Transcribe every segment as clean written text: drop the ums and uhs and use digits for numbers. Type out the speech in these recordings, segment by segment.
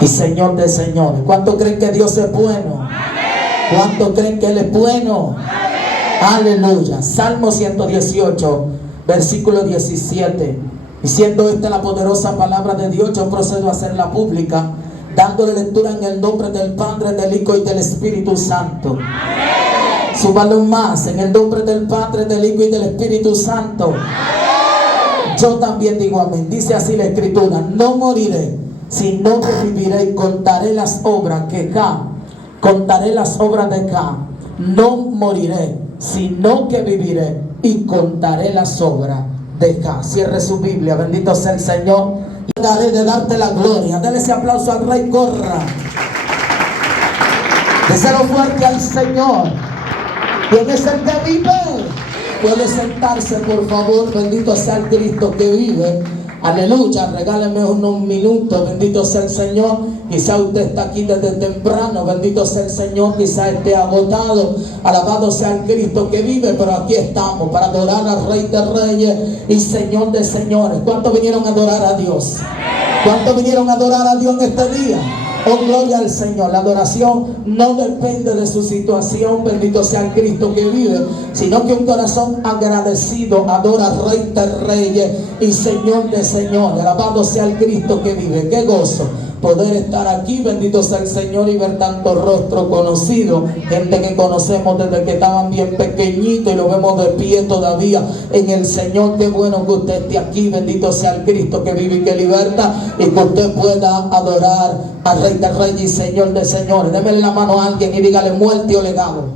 y Señor de señores. ¿Cuántos creen que Dios es bueno? ¿Cuántos creen que Él es bueno? Aleluya. Salmo 118, versículo 17. Y siendo esta la poderosa palabra de Dios, yo procedo a hacerla pública, dándole lectura en el nombre del Padre, del Hijo y del Espíritu Santo. Súbalo más, en el nombre del Padre, del Hijo y del Espíritu Santo. Yo también digo amén. Dice así la Escritura: no moriré, sino que viviré y contaré las obras que Jah. Contaré las obras de Jah. No moriré, sino que viviré y contaré las obras de Jah. Cierre su Biblia, bendito sea el Señor. Y daré de darte la gloria. Dale ese aplauso al Rey, corra. Déselo fuerte al Señor. ¿Quién es el que vive? Puede sentarse, por favor. Bendito sea el Cristo que vive. Aleluya. Regáleme unos minutos. Bendito sea el Señor. Quizá usted está aquí desde temprano. Bendito sea el Señor. Quizá esté agotado. Alabado sea el Cristo que vive. Pero aquí estamos para adorar al Rey de Reyes y Señor de Señores. ¿Cuántos vinieron a adorar a Dios? ¿Cuántos vinieron a adorar a Dios en este día? Oh, gloria al Señor. La adoración no depende de su situación, bendito sea el Cristo que vive, sino que un corazón agradecido adora al Rey de Reyes y Señor de Señores. Alabado sea el Cristo que vive. Qué gozo poder estar aquí, bendito sea el Señor, y ver tanto rostro conocido, gente que conocemos desde que estaban bien pequeñitos y lo vemos de pie todavía en el Señor. Qué bueno que usted esté aquí, bendito sea el Cristo que vive y que liberta, y que usted pueda adorar al Rey de Reyes y Señor de Señores. Démele la mano a alguien y dígale: muerte o legado.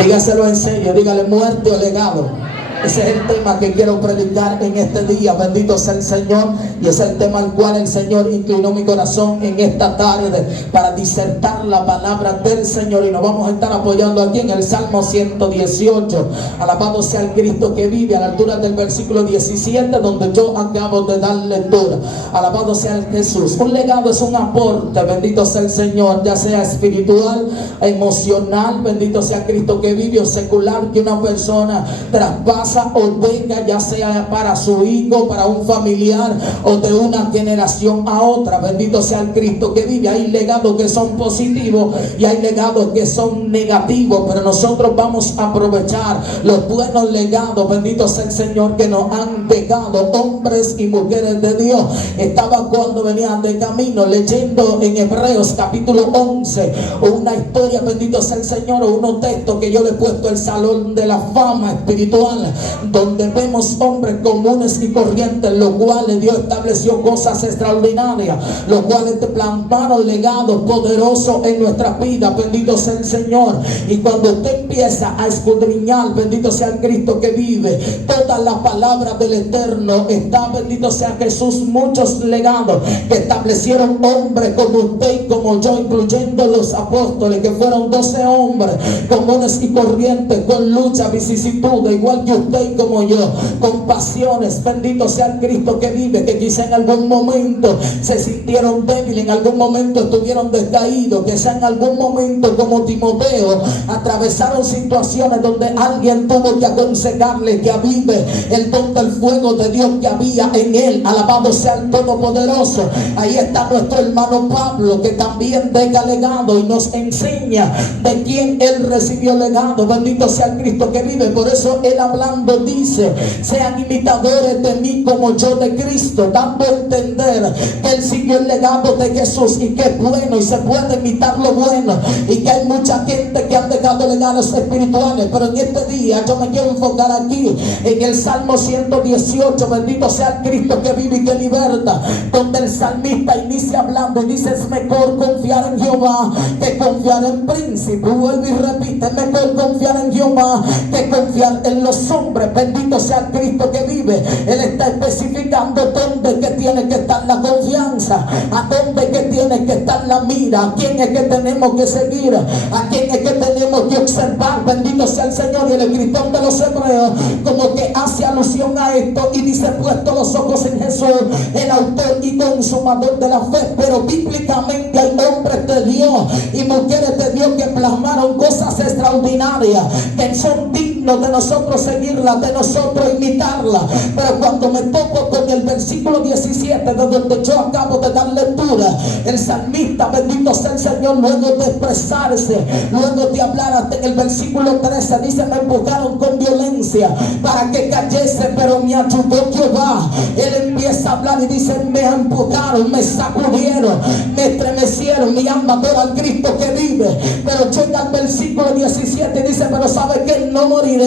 Dígaselo en serio, dígale: muerte o legado. Ese es el tema que quiero predicar en este día, bendito sea el Señor. Y es el tema al cual el Señor inclinó mi corazón en esta tarde para disertar la palabra del Señor. Y nos vamos a estar apoyando aquí en el Salmo 118. Alabado sea el Cristo que vive, a la altura del versículo 17, donde yo acabo de dar lectura. Alabado sea el Jesús. Un legado es un aporte, bendito sea el Señor, ya sea espiritual, emocional, bendito sea Cristo que vive, o secular, que una persona traspasa o venga, ya sea para su hijo, para un familiar, o de una generación a otra. Bendito sea el Cristo que vive. Hay legados que son positivos y hay legados que son negativos, pero nosotros vamos a aprovechar los buenos legados, bendito sea el Señor, que nos han dejado hombres y mujeres de Dios. Estaba cuando venía de camino leyendo en Hebreos capítulo 11 una historia, bendito sea el Señor, o unos textos que yo le he puesto el salón de la fama espiritual, donde vemos hombres comunes y corrientes, los cuales Dios estableció cosas extraordinarias, los cuales te plantaron legados poderosos en nuestras vidas, bendito sea el Señor. Y cuando usted empieza a escudriñar, bendito sea el Cristo que vive, todas las palabras del Eterno, está, bendito sea Jesús, muchos legados que establecieron hombres como usted y como yo, incluyendo los apóstoles, que fueron 12 hombres comunes y corrientes, con lucha, vicisitudes, igual que usted y como yo, con pasiones, bendito sea el Cristo que vive, que quizá en algún momento se sintieron débiles, en algún momento estuvieron descaídos, quizá en algún momento, como Timoteo, atravesaron situaciones donde alguien tuvo que aconsejarle que avive el don del fuego de Dios que había en él. Alabado sea el Todopoderoso. Ahí está nuestro hermano Pablo, que también deja legado y nos enseña de quién él recibió legado. Bendito sea el Cristo que vive. Por eso él, hablando, dice: sean imitadores de mí como yo de Cristo, dando a entender que él siguió el legado de Jesús y que es bueno y se puede imitar lo bueno, y que hay mucha gente que han dejado legados espirituales. Pero en este día yo me quiero enfocar aquí en el Salmo 118, bendito sea el Cristo que vive y que liberta, donde el salmista inicia hablando y dice: es mejor confiar en Jehová que confiar en príncipe. Vuelve y repite: es mejor confiar en Jehová que confiar en los hombres. Bendito sea el Cristo que vive. Él está especificando dónde que tiene que estar la confianza, a dónde que tiene que estar la mira, a quién es que tenemos que seguir, a quién es que tenemos que observar. Bendito sea el Señor. Y el escritor de los Hebreos como que hace alusión a esto y dice: puesto los ojos en Jesús, el autor y consumador de la fe. Pero bíblicamente hay hombres de Dios y mujeres de Dios que plasmaron cosas extraordinarias, que son dignos dignos de nosotros seguirla, de nosotros imitarla. Pero cuando me toco con el versículo 17, de donde yo acabo de dar lectura, el salmista, bendito sea el Señor, luego de expresarse, luego de hablar hasta en el versículo 13, dice: me empujaron con violencia para que cayese, pero me ayudó Jehová. Él empieza a hablar y dice: me empujaron, me sacudieron, me estremecieron, mi alma adora al Cristo que vive. Pero llega al versículo 17 y dice: pero sabe que no moriré,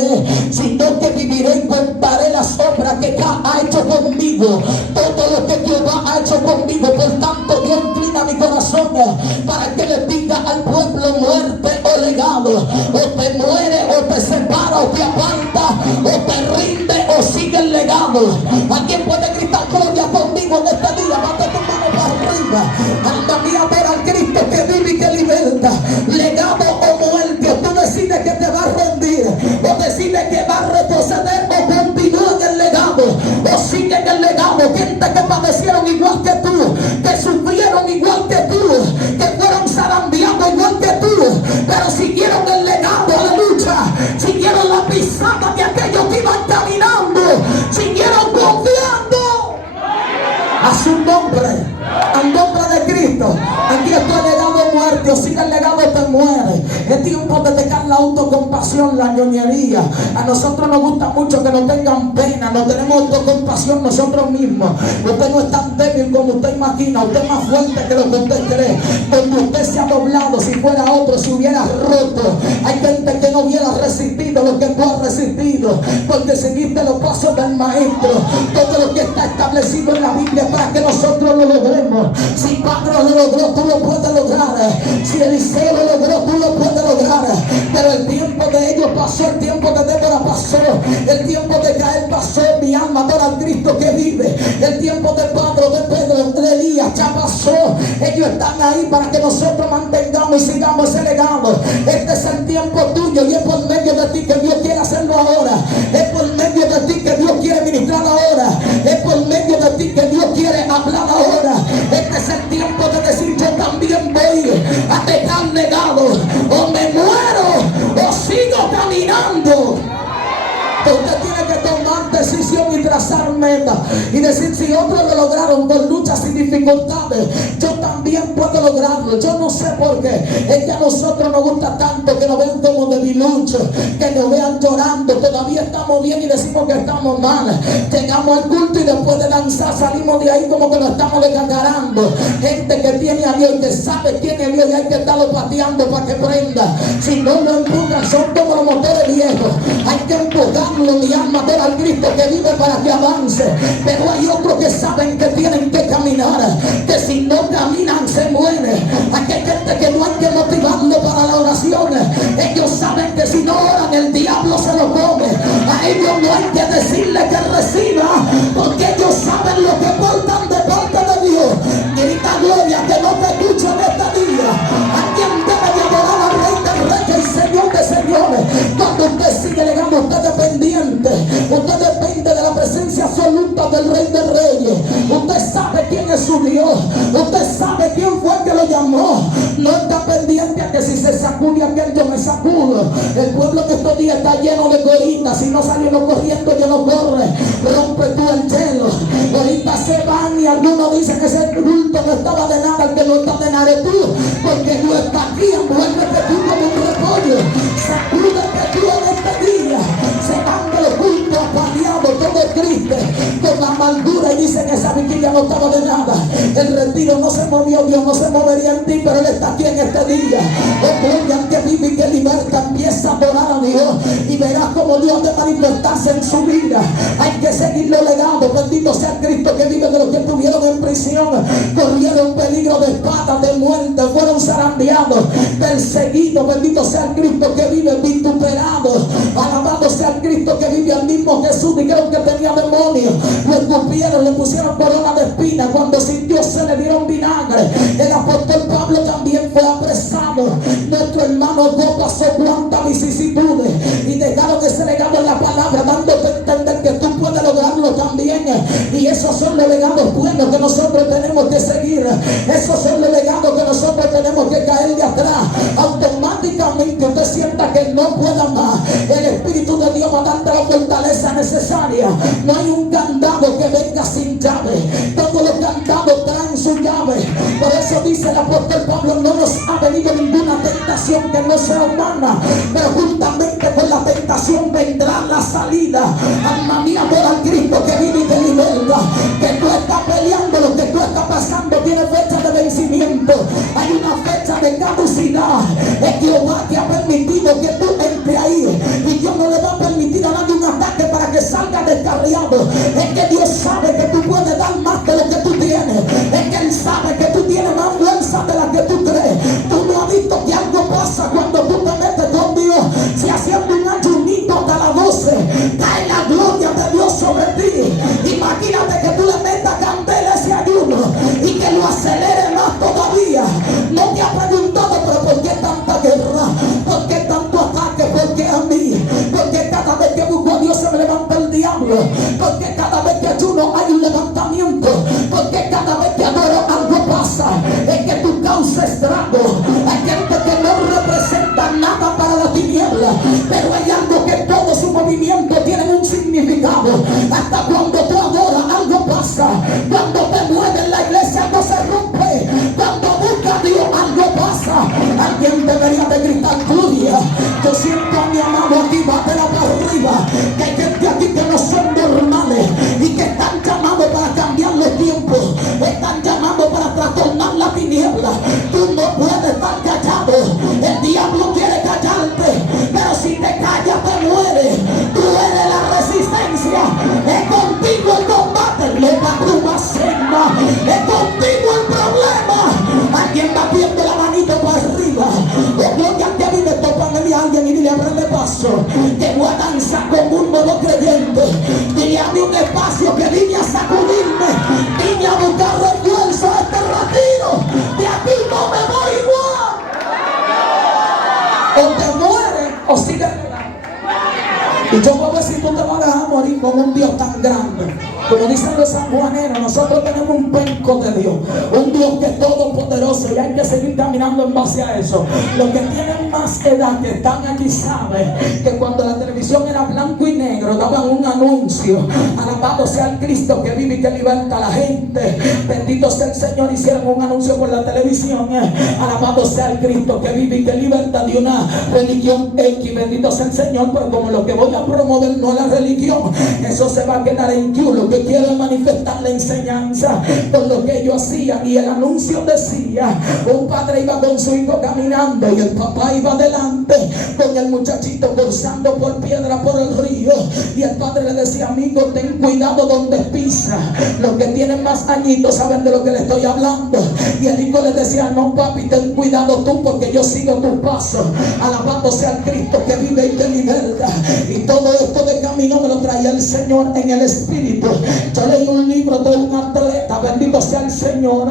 sino que viviré y contaré las obras que ha hecho conmigo, todo lo que Jehová ha hecho conmigo. Por tanto, Dios inclina mi corazón para que le diga al pueblo: muerte o legado, o te muere, o te separa, o te aparta, o te rinde, o sigue el legado. ¿Alguien puede gritar gloria conmigo en este día? Mate tu mano para arriba. Alma mía, ver al Cristo que vive y que liberta. Legado o muerte, tú decides que te va a rendir, o decides que va a retroceder, o continúa en el legado, o sigue en el legado. Gente que padecieron igual que tú, que sufrieron igual que tú, que fueron zarandeados igual que tú, pero siguieron el legado, aleluya. Siguieron la pisada de aquellos que iban caminando, siguieron confiando a su nombre, al nombre de Cristo. Aquí está el legado muerte, o sigue el legado te muere. Es tiempo de dejar la autocompasión, la ñoñería. A nosotros nos gusta mucho que nos tengan pena, no tenemos autocompasión nosotros mismos. Usted no es tan débil como usted imagina, usted es más fuerte que lo que usted cree. Donde usted se ha doblado, si fuera otro se hubiera roto. Hay gente que no hubiera resistido lo que tú has resistido, porque seguiste los pasos del maestro. Todo lo que está establecido en la Biblia para que nosotros lo logremos. Si Pedro lo logró, tú lo puedes lograr. Si Eliseo lo logró, tú lo puedes lograr. Pero el tiempo de ellos pasó, el tiempo de Débora pasó, el tiempo de Gael pasó. Mi alma adora al Cristo que vive. El tiempo de Pablo, de Pedro, de Elías ya pasó. Ellos están ahí para que nosotros mantengamos y sigamos ese legado. Este es el tiempo tuyo y es por medio de ti que Dios quiere hacerlo ahora. Es por medio de ti que Dios quiere ministrar ahora. Es por medio de ti que Dios quiere hablar ahora. Este es el tiempo de decir: yo también voy a dejar legado, o me muero o sigo caminando. Usted tiene que tomar decisión y trazar meta y decir: si otros lo lograron con luchas y dificultades, yo también puedo lograrlo. Yo no sé por qué es que a nosotros nos gusta tanto que nos ven como debiluchos, que nos vean llorando. Todavía estamos bien y decimos que estamos mal. Llegamos al culto y después de danzar salimos de ahí como que nos estamos descacarando. Gente que tiene a Dios y que sabe quién es Dios, y hay que estarlo pateando para que prenda. Si no lo empujan, son como los motores viejos. Hay que empujar. Mi alma adora al Cristo que vive para que avance. Pero hay otros que saben que tienen que caminar, que si no caminan se mueren. Aquí hay gente que no hay que motivarlo para la oración. Ellos saben que si no oran el diablo se lo come. A ellos no hay que decirle que reciba, porque ellos saben lo que portan de parte de Dios. Grita gloria, que no te escucho en este día. ¿A quién debe de adorar al Rey de Reyes y Señor de Señores? Cuando usted sigue llegando, usted depende. Usted depende de la presencia absoluta del Rey de Reyes. Usted sabe quién es su Dios. Usted sabe quién fue el que lo llamó. No está pendiente a que si se sacude aquel, yo me sacudo. El pueblo que estos días está lleno de coritas. Si no sale uno corriendo, yo no corre. Rompe tú el hielo. Ahorita se van y algunos dicen que ese culto no estaba de nada. El que no está de nada es tú, porque no está aquí. Envuélvete tú como un repollo. Sacúdete tú en este día. Se van del culto apaleado, todo triste, con la amargura, y dicen que esa vigilia no estaba de nada. El retiro no se movió, Dios no se movería en ti, pero Él está aquí en este día. Oh, gloria al que vive y que liberta. Empieza a adorar a Dios y verás como Dios te manifestarse en su vida. Hay que seguir los legados. Bendito sea Cristo que vive. De los que estuvieron en prisión, corrieron peligro de espada, de muerte, fueron zarandeados, perseguidos. Bendito sea Cristo que vive, vituperados. Alabado sea el Cristo que vive. Al mismo Jesús dijeron que tenía demonios, lo escupieron, le pusieron corona de espinas. Cuando sintió se le dieron vinagre. El apóstol Pablo también fue apresado. Nuestro hermano Job pasó cuantas vicisitudes y dejaron ese legado en la palabra, dándote a entender que tú puedes lograrlo también. Y esos son los legados buenos que nosotros tenemos que seguir. Esos son los legados que nosotros tenemos que caer de atrás. Automáticamente usted sienta que no pueda más. El Espíritu de Dios dice el apóstol Pablo, no nos ha venido ninguna tentación que no sea humana, pero juntamente con la tentación vendrá la salida. Alma mía, por al Cristo que vive y te liberta. Que tú estás peleando, lo que tú estás pasando tiene fecha de vencimiento, hay una fecha de caducidad. Es Jehová que ha permitido que tú entres ahí, y Dios no le va a permitir a nadie un ataque para que salga descarriado. Es que Dios sabe que tú puedes dar más de lo que tú tienes, es que Él sabe que tú tienes más fuerza de la que tú crees. Tú no has visto que algo pasa cuando tú te metes con Dios. Si haciendo un ayunito hasta las 12 cae la gloria de Dios sobre ti, imagínate que tú le metas candela a ese ayuno y que lo acelere más todavía. No te ha preguntado, pero ¿por qué tanta guerra? ¿Por qué tanto ataque? ¿Por qué a mí? Porque cada vez que busco a Dios se me levanta el diablo. Porque cada vez que ayuno hay un levantamiento. Porque cada vez que adoro algo pasa. Es que tú causas estrago. Hay gente que no representa nada para la tiniebla, pero hay algo que todo su movimiento tiene un significado. Hasta cuando tú adoras algo pasa. Cuando te mueves en la iglesia algo se rompe. Cuando buscas a Dios algo pasa. Alguien debería de gritar gloria. Yo siento a mi amado aquí, bátela para arriba. Que hay gente aquí que no son normales y que están llamados para cambiar los tiempos. Están llamados para trastornar la tiniebla. Tú no puedes estar callado. El diablo quiere callarte, pero si te callas te mueres. Tú eres la resistencia. Es contigo el combate. Le da tu cena. Es contigo el problema. Alguien va viendo la manito para arriba. O gloria que vive, tópame a alguien y dile, ábreme paso. Que voy a danzar como un nuevo creyente. Dile a mí un espacio que vine a sacudirme. Vine a buscar refuerzo a este retiro. De aquí no me voy igual. O te mueres o sigues. Y yo puedo decir, tú te vas a dejar morir con un Dios tan grande. Como dicen los sanjuaneros, nosotros tenemos un penco de Dios, un Dios que es todopoderoso, y hay que seguir caminando en base a eso. Los que tienen más edad, que están aquí, saben que cuando la televisión era blanco y negro, daban un anuncio: alabado sea el Cristo que vive y que liberta a la gente. Bendito sea el Señor. Hicieron un anuncio por la televisión: alabado sea el Cristo que vive y que liberta de una religión X. Bendito sea el Señor. Pero como lo que voy a promover no es la religión, eso se va a quedar en Q. Lo que quiero es manifestar la enseñanza con lo que ellos hacían. Y el anuncio decía: un padre iba con su hijo caminando y el papá iba adelante con el muchachito cruzando por piedra por el río, y el padre le decía: amigo, ten cuidado donde pisa. Los que tienen más añitos saben de lo que le estoy hablando. Y el hijo le decía: no, papi, ten cuidado tú, porque yo sigo tus pasos. Alabado sea el Cristo que vive y te liberta. Y todo esto de camino me lo traía el Señor en el Espíritu. Yo leí un libro de un atleta, bendito sea el Señor,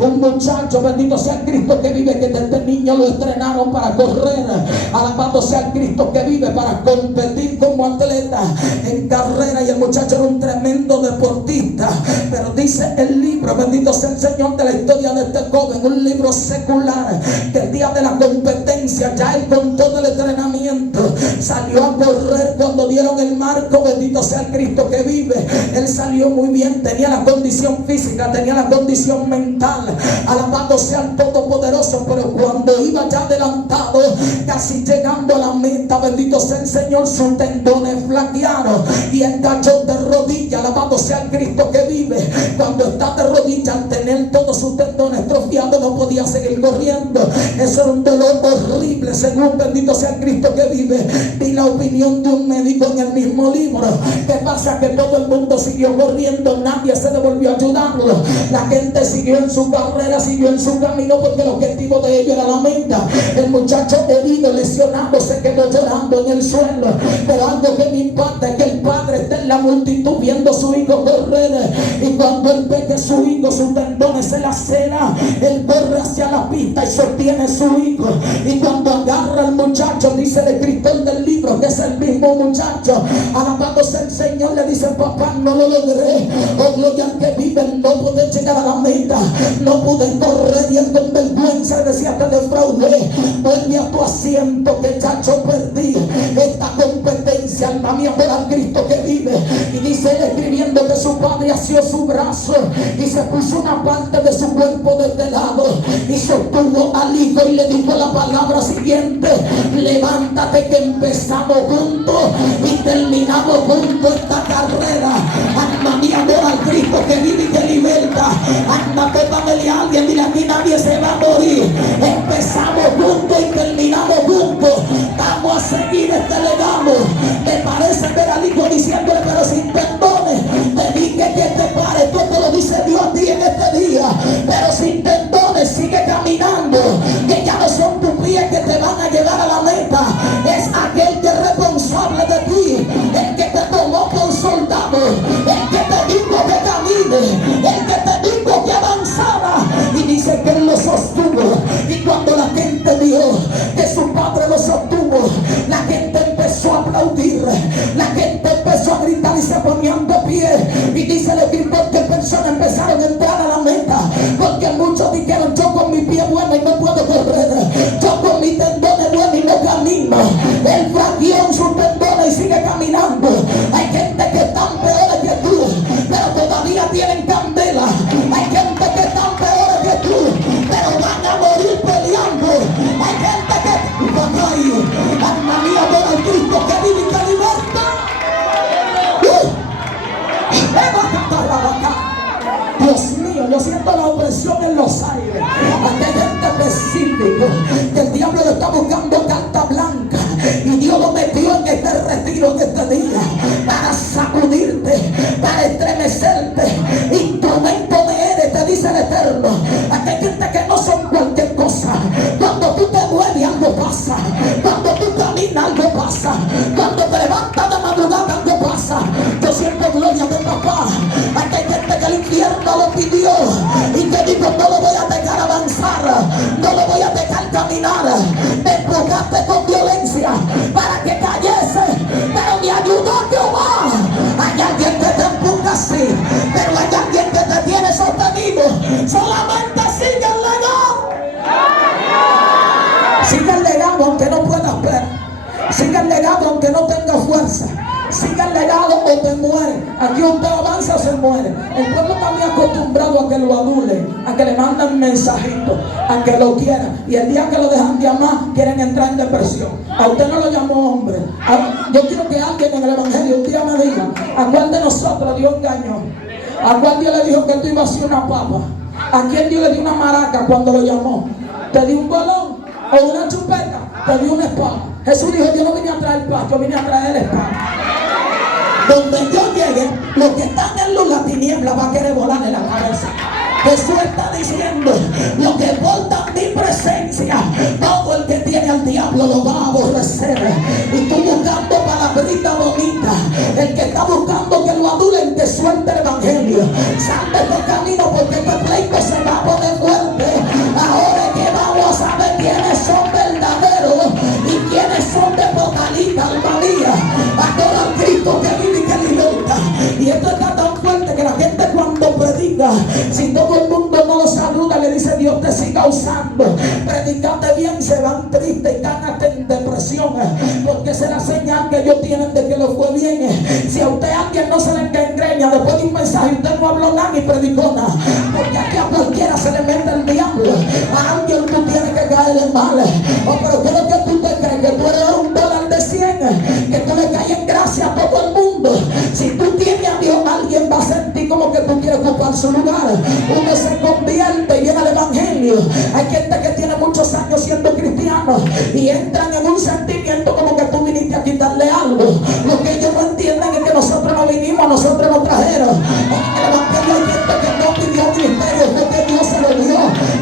un muchacho, bendito sea el Cristo que vive, que desde niño lo estrenaron para correr. Alabado sea el Cristo que vive, para competir como atleta en carrera, y el muchacho era un tremendo deportista. Pero dice el libro, bendito sea el Señor, de la historia de este joven, un libro secular, que el día de la competencia, ya él con todo el entrenamiento salió a correr. Cuando dieron el marco, bendito sea el Cristo que vive, él salió muy bien, tenía la condición física, tenía la condición mental, alabado sea el Todopoderoso. Pero cuando iba ya adelantado, casi llegando a la meta, bendito sea el Señor, sus tendones flaquearon y él cayó de rodillas. Alabado sea el Cristo que vive. Cuando está de rodillas, al tener todos sus tendones atrofiados, no podía seguir corriendo. Eso era un dolor horrible, según bendito sea el Cristo que vive. Vi la opinión de un médico en el mismo libro. ¿Qué pasa? Que todo el mundo siguió corriendo, nadie se devolvió a ayudarlo. La gente siguió en su carrera, siguió en su camino, porque el objetivo de ellos era la meta. El muchacho herido, lesionado, se quedó llorando en el suelo. Pero algo que me impacta es que el padre está en la multitud viendo a su hijo correr, y cuando él ve que su hijo, sus tendones se lacera, él corre hacia la pista y sostiene a su hijo. Y cuando agarra al muchacho, dice el escritor del libro, que es el mismo muchacho, alabado sea el Señor, le dice: papá, no lo logré. Oh, gloria al que vive, no pude llegar a la meta, no pude correr. Y él con vergüenza decía: te defraudé, vuelve a tu asiento, que ya yo perdí esta competencia. Alma mía, por al Cristo que vive. Y dice él, escribiendo, que su padre asió su brazo y se puso una parte de su cuerpo desde el lado y sostuvo al hijo y le dijo la palabra siguiente: levántate que empezamos juntos y terminamos juntos esta carrera. Alma mía, adora al Cristo que vive y que liberta. Alma, tómale a alguien, dile: aquí nadie se va a morir. Empezamos juntos y terminamos juntos. Vamos a seguir este legado. Me parece ver al hijo diciéndole: pero sin perdones te dije que te pares. Tú te lo dice Dios a ti en este día. Pero sin perdones sigue caminando, que ya no son tus pies que te van a llevar a la meta. Es aquel que es responsable de ti, el que te tomó por soldado, el que te dijo que camine, el que te dijo que avanzara. Y dice que él lo sostuvo. Y cuando la gente vio que su padre lo sostuvo, la gente empezó a aplaudir, la gente empezó a gritar y se ponían de pie. Y dice el escritor que personas empezaron a entrar a la meta, porque muchos dijeron: yo con mi pie bueno y no puedo correr, yo con mi tendón bueno y no camino. Él fraqueó en sus tendones y sigue caminando. Hay gente que están peores que tú, pero todavía tienen candela. Hay gente que están peores que tú, pero van a morir peleando. Hay gente que alma mía, adora al Cristo que vive y que liberta. Dios mío, yo siento la opresión en los aires. Hay gente específica que el diablo le está buscando carta blanca, y Dios lo metió en este retiro, en este día, para sacudirte, para estremecerte. Instrumento de eres, te dice el Eterno. Hay gente que no son cualquier cosa. Cuando tú te mueves, algo pasa. Cuando tú caminas, algo pasa. Cuando te levantas de madrugada, algo pasa. Yo siento gloria de papá. Hay gente que el infierno lo pidió y te dijo: no lo voy a dejar avanzar, no lo voy a dejar caminar. Me empujaste con violencia para que cayese, pero me ayudó Jehová. Hay alguien que te empuja así, pero hay alguien que te tiene sostenido. Solamente sigue el legado. Sigue el legado aunque no puedas ver. Sigue el legado aunque no tengas fuerza. Sigue el legado o te muere. Aquí usted avanza o se muere. El pueblo está muy acostumbrado a que lo adulen, a que le mandan mensajitos, a que lo quieran. Y el día que lo dejan de amar, quieren entrar en depresión. A usted no lo llamó hombre. Yo quiero que alguien en el evangelio un día me diga: ¿a cuál de nosotros Dios engañó? ¿A cuál Dios le dijo que tú ibas a hacer una papa? ¿A quién Dios le dio una maraca cuando lo llamó? ¿Te dio un balón o una chupeta? ¿Te dio una espada? Jesús dijo: yo no vine a traer paz, yo vine a traer espada. Donde yo llegue, los que están en luz, la tiniebla va a querer volar en la cabeza. Jesús está diciendo: lo que porta mi presencia, todo el que tiene al diablo lo va a aborrecer. Y tú buscando palabrita bonita, el que está buscando que lo adulen, que suelte el evangelio. Sal de este camino, porque este pleito se va a poner fuerte. Ahora es que vamos a saber quiénes son verdaderos y quiénes son de vocalita, alma mía. Adora al Cristo que vive y que liberta. Y esto está tan fuerte que la gente cuando predica, si todo el mundo no lo saluda, le dice: Dios te siga usando. Predicate bien, se van tristes y están hasta en depresión, porque esa es la señal que ellos tienen de que lo fue bien. Si a usted alguien no se le engreña después de un mensaje, usted no habló nada ni predicó nada, porque aquí a cualquiera se le mete el diablo. A alguien tú tienes que caerle mal. Pero creo que tú te crees que tú eres $1 de 100, que tú le caes en gracia a todo el mundo. Si tú tienes a Dios, alguien va a sentir como que tú quieres ocupar su lugar. Uno se convierte y viene al evangelio. Hay gente que tiene muchos años siendo cristianos y entran en un sentimiento como que tú viniste a quitarle algo. Lo que ellos no entienden es que nosotros no vinimos, nosotros nos trajeron. En el evangelio hay gente que no pidió ministerio, fue que Dios se lo dio.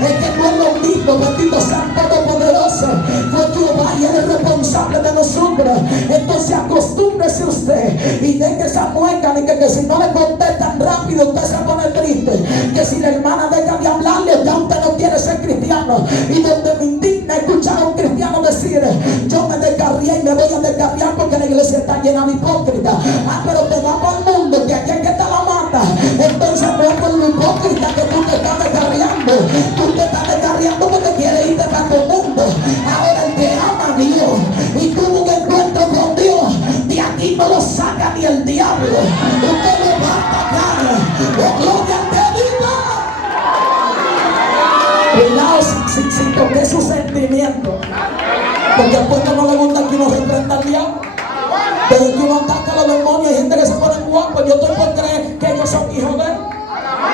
Es que no es lo mismo, bendito Santo Todopoderoso. Fue Jehová y Él es responsable de nosotros. Entonces acostúmbrese usted y deje esa mueca de que si no le contestan rápido, usted se pone triste. Que si la hermana deja de hablarle, ya usted no quiere ser cristiano. Y donde me indigna escuchar a un cristiano decir: yo me descarrié y me voy a descarriar porque la iglesia está llena de hipócritas. Pero te vamos al mundo, que aquí es que está la mata. Entonces no es por lo hipócrita que tú te estás descarriando. Tú te estás descarriando porque quieres irte para tu mundo. Ahora el que ama a Dios y tuvo un encuentro con Dios, de aquí no lo saca ni el diablo. Usted lo va a atacar. si toqué su sentimiento. Porque después no le gusta que uno reprenda al diablo. Pero es que uno ataca a los demonios. Hay gente que se pone guapo. Yo estoy por creer que ellos son hijos de él,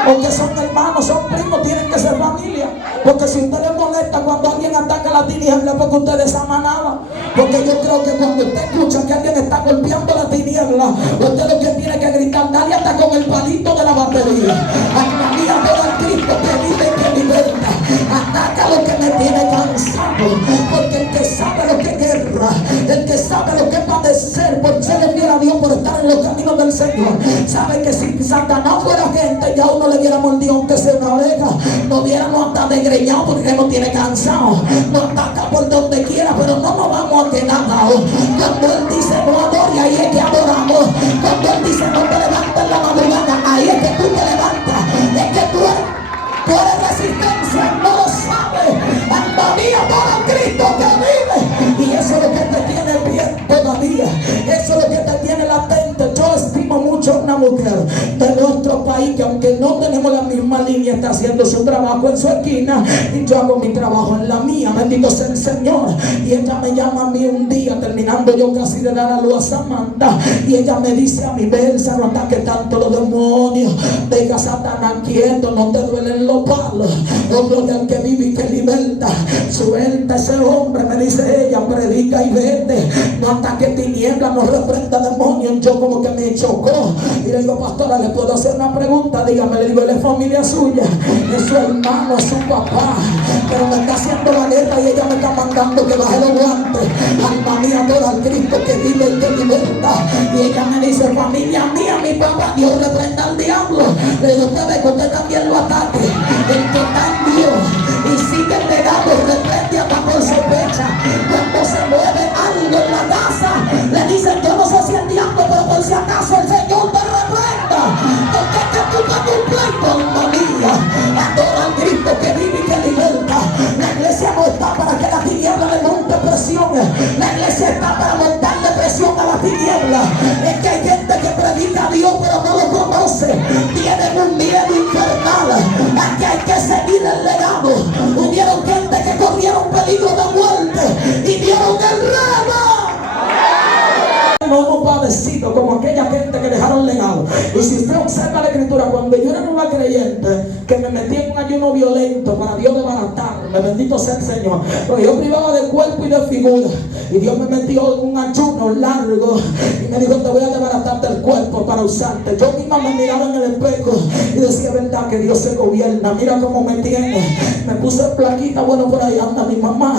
o que son hermanos, son primos, tienen que ser familia. Porque si usted le molesta cuando alguien ataca la tiniebla, es porque usted desamana nada. Porque yo creo que cuando usted escucha que alguien está golpeando la tiniebla, usted lo que tiene que gritar, dale hasta con el palito de la batería. Hasta mí adora al Cristo que vive y que liberta. Ataca lo que me tiene cansado. Porque el que sabe lo que es guerra, el que sabe lo que es padecer por ser fiel a Dios, por estar en los caminos del Señor, sabe que si Satanás fuera gente, ya uno le hubiera mordido aunque sea una oreja. No hubiéramos hasta desgreñado porque no tiene cansado. Nos ataca por donde quiera, pero no nos vamos a quedar dados. Cuando Él dice no adore, ahí es que adoramos. Cuando Él dice no te levantes en la madrugada, ahí es que tú te levantas. Es que tú eres resistencia, no lo sabes. Alma mía, adora a Cristo que vive. Y eso es lo que te tiene bien todavía. Eso es lo que te tiene latente. Yo estimo mucho a una mujer de nuestro país que, aunque no tenemos la misma línea, está haciendo su trabajo en su esquina y yo hago mi trabajo en la mía. Bendito sea el Señor. Y ella me llama a mí un día, terminando yo casi de dar a luz a Samantha, y ella me dice a mi Belsa, no ataque tanto los demonios, deja a Satanás quieto, no te duelen los palos. Oh, gloria al que vive y que liberta. Suelta ese hombre, me dice ella, predica y vete. No ataque tinieblas, no reprenda demonios. Yo como que me chocó y le digo, pastora, ¿le puedo hacer una pregunta? Dígame. Le digo, ¿él es familia suya? Es su hermano, es su papá, pero me está haciendo la guerra y ella me está mandando que baje los guantes. Alma mía, adora al Cristo que vive y que liberta. Y ella me dice, familia mía, mi papá, Dios reprenda al diablo. Le digo, usted ve que usted también lo ataque. El que está en Dios y sigue el legado, reprende hasta por sospecha. Cuando se mueve algo en la casa, le dicen, yo no sé si el diablo, pero por si acaso el Señor te reprenda. Porque es que tú estás un pleito, alma mía. Adora al Cristo que vive y que liberta. La iglesia no está para que la tiniebla le monte presión. La iglesia está para montarle presión a la tiniebla. Es que hay gente que predica a Dios pero no lo conoce. Tienen un miedo infernal. Aquí hay que seguir el legado. Hubieron gente que corrieron peligro de muerte y dieron el rema. No hemos padecido como aquella gente que dejaron legado. Y si usted observa la escritura, cuando yo era nueva creyente, que me metí en un ayuno violento para Dios desbaratarme, bendito sea el Señor, porque yo privaba de cuerpo y de figura, y Dios me metió en un ayuno largo y me dijo, te voy a desbaratar del cuerpo para usarte. Yo misma me miraba en el espejo y decía, verdad que Dios se gobierna, mira cómo me tiene. Me puse plaquita, bueno, por ahí anda mi mamá,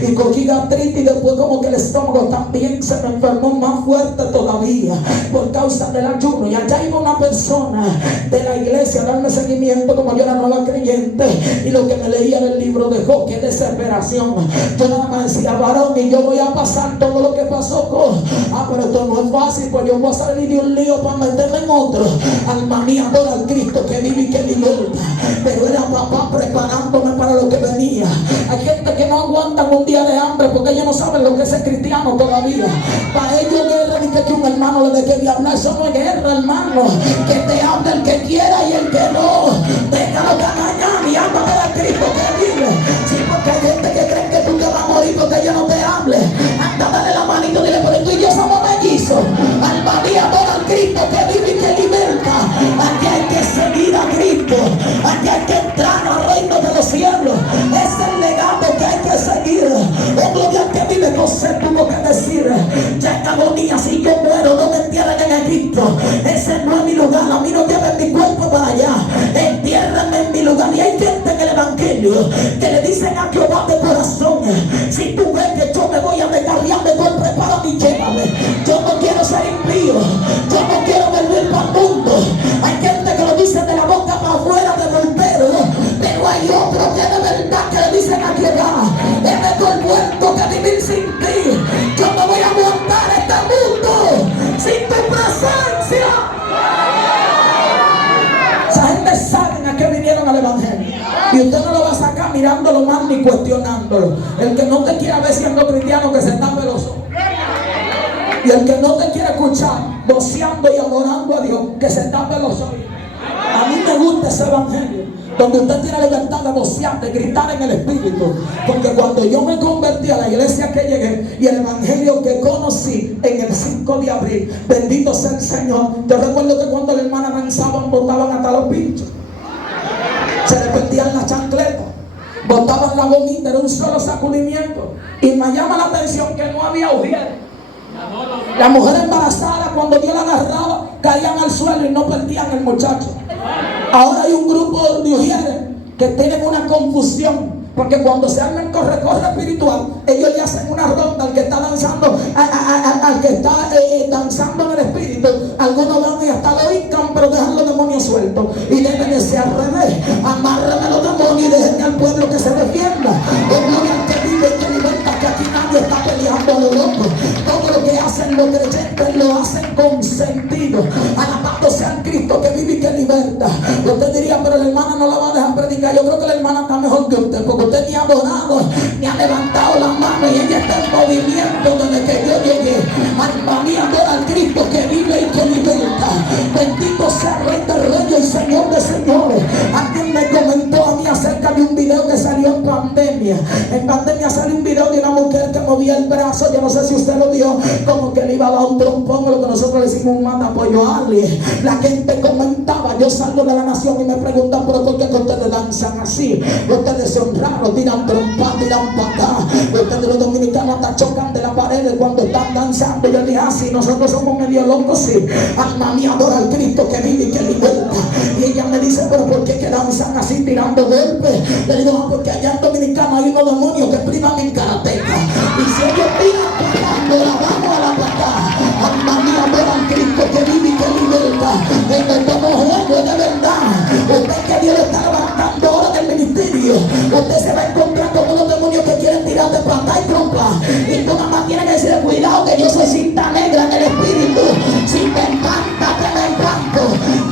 y cogí gastritis, y después como que el estómago también se me enfermó más fuerte todavía por causa del ayuno. Y allá iba una persona de la iglesia a darme seguimiento, como yo era nueva creyente, y lo que me leía era el libro de Job. Qué desesperación. Yo nada más decía, varón, y yo voy a pasar todo lo que pasó con, pero esto no es fácil, pues yo voy a salir de un lío para meterme en otro. Alma mía, adora al Cristo que vive y que liberta. Pero era papá preparándome para lo que venía. Hay gente que no aguantan un día de hambre porque ellos no saben lo que es ser cristiano todavía. Para ellos guerra, dice que un hermano le deje de hablar. Eso no es guerra, hermano. Que te hable el que quiera y el que no. Déjalo que mañana y ándame a Cristo que vive. Sí, porque hay gente que cree que tú te vas a morir porque ella no te hable. Ándale la manito y dile, pero tú y yo somos mellizos. Alma mía, adora al Cristo que vive y que liberta. Aquí hay que seguir a Cristo. Aquí hay que entrar al reino de los cielos. Es el legado que hay que seguir. Oh, gloria al que vive. José tuvo que decir, ya en agonía, si yo muero, no me entierren en Egipto. Ese no es mi lugar. A mí no lleven mi cuerpo para allá. Entiérrenme en mi lugar. Y hay gente en el evangelio que le dicen a Jehová de corazón, si tú ves que yo me voy a descarriar, mejor prepárame y llévame. Yo no quiero ser impío. Yo no quiero volver para el mundo. Hay gente que lo dice de la boca para afuera de voltero, pero hay otros que de verdad que le dicen a Jehová, es mejor muerto que vivir sin ti. Yo no voy a aguantar este mundo sin tu presencia. Esa gente saben a qué vinieron al evangelio. Y usted no lo va a sacar mirándolo mal ni cuestionándolo. El que no te quiera ver siendo cristiano, que se tape los ojos. Y el que no te quiere escuchar voceando y adorando a Dios, que se tape los oídos. A mí me gusta ese evangelio, donde usted tiene libertad de vocear, de gritar en el Espíritu. Porque cuando yo me convertí a la iglesia que llegué y el evangelio que conocí en el 5 de abril, bendito sea el Señor, yo recuerdo que cuando la hermana danzaban, botaban hasta los pinchos, se le perdían las chancletas, botaban la gomita, era un solo sacudimiento. Y me llama la atención que no había ujieres. La mujer embarazada, cuando Dios la agarraba, caían al suelo y no perdían el muchacho. Ahora hay un grupo de ujieres que tienen una confusión, porque cuando se arma el corre-corre espiritual, ellos le hacen una ronda al que está danzando, al que está danzando en el espíritu. Algunos van y hasta lo hincan, pero dejan los demonios sueltos. Y deben de ser al revés: amárrame a los demonios y déjenme al pueblo que se defienda. Es gloria al que vive y que liberta, que aquí nadie está peleando a lo loco. Todo lo que hacen los creyentes lo hacen con sentido. Alabado sea el Cristo que vive y que liberta. Usted diría, pero la hermana no la va a dejar predicar. Yo creo que la hermana está mejor que usted, porque usted ni ha adorado, ni ha levantado las manos, y ella está en movimiento desde que yo llegué. Alma mía, adora al Cristo que vive y que liberta. Bendito sea Rey de Reyes y Señor de Señores. Alguien me comentó a mí acerca de un video que salió en pandemia. En pandemia salió un video de una mujer que movía el brazo. Yo no sé si usted lo vio, como que le iba a dar un trompón, lo que nosotros le decimos un matapoyo a alguien. La gente comentaba, yo salgo de la nación y me preguntan, pero ¿por qué que ustedes danzan así? Ustedes son raros, tiran trompas, tiran patas. Ustedes los dominicanos hasta chocan de la pared cuando están danzando. Yo dije, así nosotros somos medio locos, sí. Alma mía, adora al Cristo que vive y que liberta. Y ella me dice, pero ¿por qué que danzan así tirando golpes? Le digo, porque allá en Dominicana hay unos demonios que privan en karateca. Y si ellos tiran pegando, la vamos a la patada. Alma mía, adora al Cristo que vive y que liberta. En el tono juego de verdad. Usted que Dios le está levantando ahora del ministerio, usted se va a encontrar con unos demonios que quieren tirar de patada y trompa. Y tú nada más tienes que decir, cuidado que yo soy cinta negra en el espíritu. Si me encanta, que me encanto.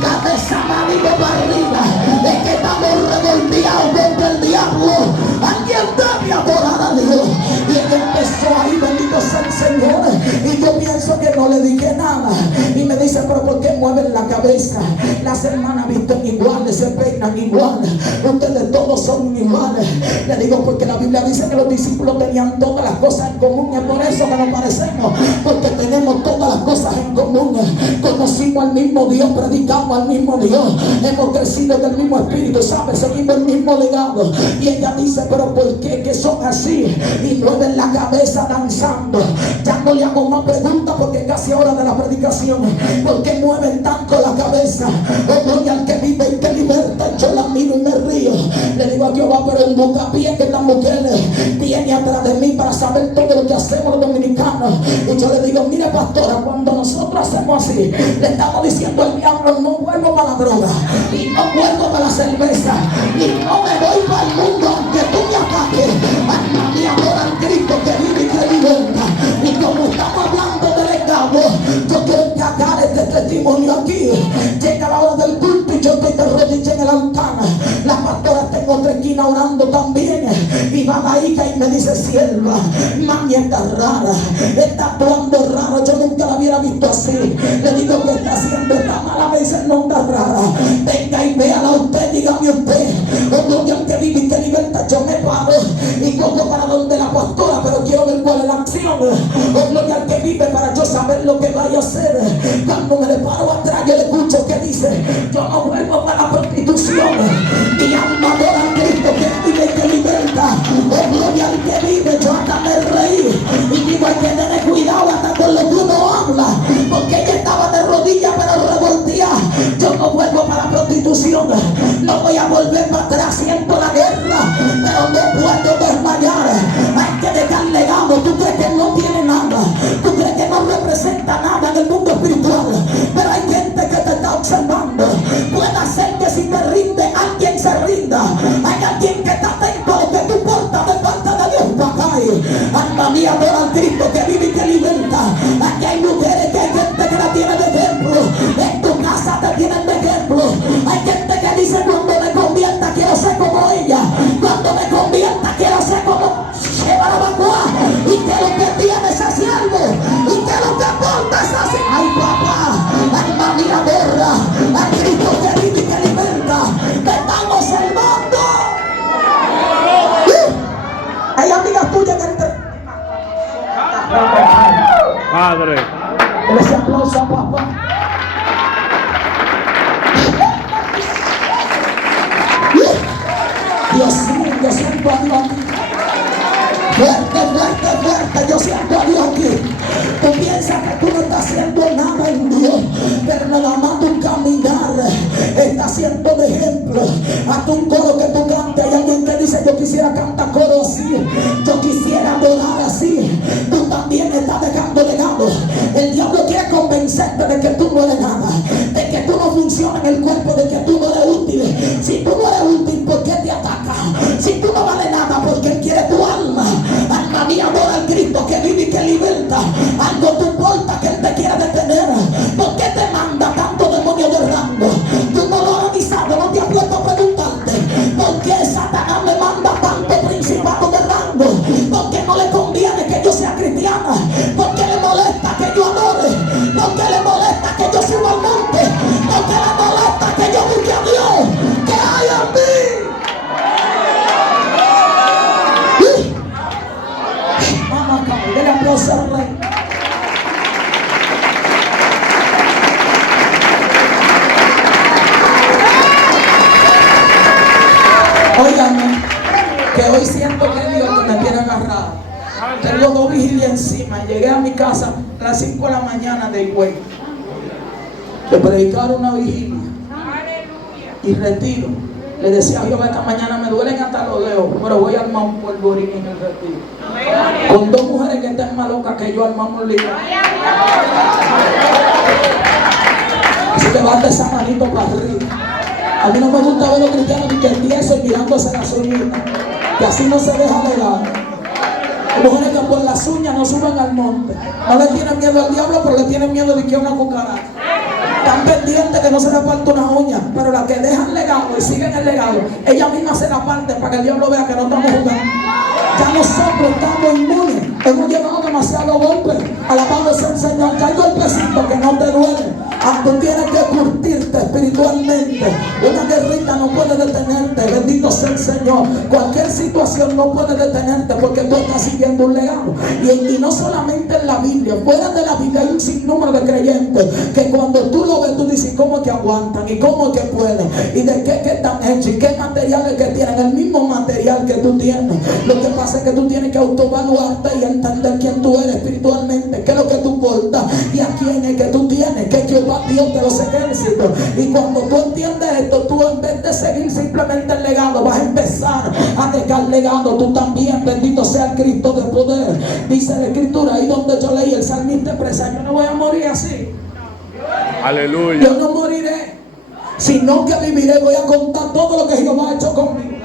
Cabeza marido para arriba. Es que estamos revolteados contra el diablo. Alguien debe adorar a Dios. Y él empezó ahí, bendito sea el Señor. Y yo pienso que no le dije nada. Y me dice, pero ¿por qué mueven la cabeza? Las hermanas visten iguales, se peinan iguales. Ustedes todos son iguales. Le digo, porque la Biblia dice que los discípulos tenían todas las cosas en común. Es por eso que nos parecemos, porque tenemos todas las cosas en común. Conocimos al mismo Dios, predicamos al mismo Dios, hemos crecido del mismo espíritu, ¿sabes? Seguimos el mismo legado. Y ella dice, pero ¿por qué que son así? Y mueven la cabeza danzando. Ya no le hago más preguntas porque casi hora de la predicación. ¿Por qué mueven tanto la cabeza? Oh, gloria al que vive y que liberta. Yo la miro y me río. Le digo a Jehová, pero el bucapié que esta mujer viene atrás de mí para saber todo lo que hacemos los dominicanos. Y yo le digo, mire pastora, cuando nosotros hacemos así, le estamos diciendo al diablo, no vuelvo para la droga, y no vuelvo para la cerveza, y no me voy para el mundo aunque tú me ataques. Alma mía, adora al Cristo que vive y que liberta. Y como estamos hablando del legado, yo quiero encargar este testimonio aquí. Llega la hora del culto y yo estoy de rodillas en el altar. La pastora está en otra esquina orando también. Y va ahí y me dice, sierva, mami está rara, está actuando raro, yo nunca la hubiera visto así. Le digo, que está haciendo esta mala, me dice, no está rara. Venga y véala usted, dígame usted. Oh, gloria al que vive y que liberta. Yo me paro y cojo para donde la pastora, pero quiero ver cuál es la acción. Oh, gloria al que vive, para yo saber lo que vaya a hacer. Cuando me le paro atrás, yo le escucho que dice, yo no vuelvo para la prostitución. Mi alma adora a Cristo que vive y que liberta. Oh, gloria al que vive. Yo hasta me reí y digo, hay que tener cuidado hasta con lo que uno habla, porque ella estaba de rodillas pero revolteada. Yo no vuelvo para la prostitución, no voy a volver para atrás, siento la guerra, pero no puedo desmayar. Hay que dejar legado. Tú crees que no tiene nada, tú crees que no representa nada en el mundo espiritual, pero hay gente que te está observando. Puede ser que si te rinde, alguien se rinda. Hay alguien que está atento a lo que tú portas de parte de Dios para acá. Alma mía, adora al Cristo que vive y que liberta. Aquí hay mujeres, que hay gente que la tiene de ejemplo. En tu casa te tienen de ejemplo. Hay gente que dice, cuando me convierta quiero ser como ella. Cuando me convierta Padre. Ese aplauso a papá. Dios mío, yo siento a Dios aquí. Fuerte, fuerte, fuerte, yo siento a Dios aquí. Tú piensas que tú no estás haciendo nada en Dios, pero nada más tu caminar está siendo de ejemplo. Hasta un coro que tú cantes, hay alguien que dice: yo quisiera cantar coro así, yo quisiera adorar así. Tú también estás dejando legado. El diablo quiere convencerte de que tú no eres nada, de que tú no funcionas en el cuerpo, de que tú no eres útil. Si tú no eres útil, ¿por qué te ataca? Si tú no vales nada, porque él quiere tu alma. Alma mía, adora al Cristo que vive y que liberta. Algo te importa que él te quiera detener. ¿Por qué te manda tanto demonio de rango? Tú no lo has avisado, no te has puesto a preguntarte por qué Satanás me manda tanto principado de rango. ¿Por qué no le conviene que yo sea cristiana? ¿Por qué le molesta que yo adore? ¿Por qué le molesta que yo suba al monte? ¿Por qué le molesta que yo busque a Dios? ¿Qué hay en mí? Vamos acá, denle aplauso al Rey. Óigame, que hoy siento que Dios me tiene agarrado. Tengo 2 vigilias encima. Llegué a mi casa a las 5 de la mañana de Higüey, de predicar una vigilia y retiro. Le decía a Jehová: esta mañana me duelen hasta los dedos, pero voy a armar un polvorín en el retiro. Con 2 mujeres que están más locas que yo, armamos un lío. Así que bate esa manito para arriba. A mí no me gusta ver los cristianos ni que tiesos mirándose las uñitas, que así no se deja legal. Hay mujeres que por las uñas no suben al monte. No le tienen miedo al diablo, pero le tienen miedo de que una cucaracha. Están pendientes que no se le parte una uña, pero las que dejan legado y siguen el legado, ella misma se la parte para que el diablo vea que no estamos jugando. Ya nosotros estamos inmunes. Hemos llevado demasiados golpes. Alabado sea el Señor. Que hay golpecitos que no te duelen. Aunque tienes que curtirte espiritualmente, una guerrita no puede detenerte. Bendito sea el Señor. Cualquier situación no puede detenerte, porque tú estás siguiendo un legado. Y no solamente en la Biblia, fuera de la Biblia hay un sinnúmero de creyentes que cuando tú lo ves, tú dices: ¿cómo es que aguantan? ¿Y cómo es que pueden? ¿Y de qué están hechos? ¿Y qué materiales que tienen? El mismo material que tú tienes. Lo que pasa es que tú tienes que autoevaluarte y entender quién tú eres espiritualmente, qué es lo que tú portas y a quién es que tú tienes, que Jehová Dios de los ejércitos. Y cuando tú entiendes esto, tú en vez de seguir simplemente el legado, vas a empezar a dejar legado tú también. Bendito sea el Cristo de poder. Dice la Escritura, ahí donde yo leí, el salmista expresa: yo no voy a morir así. Aleluya. Yo no moriré, sino que viviré. Voy a contar todo lo que Jehová ha hecho conmigo.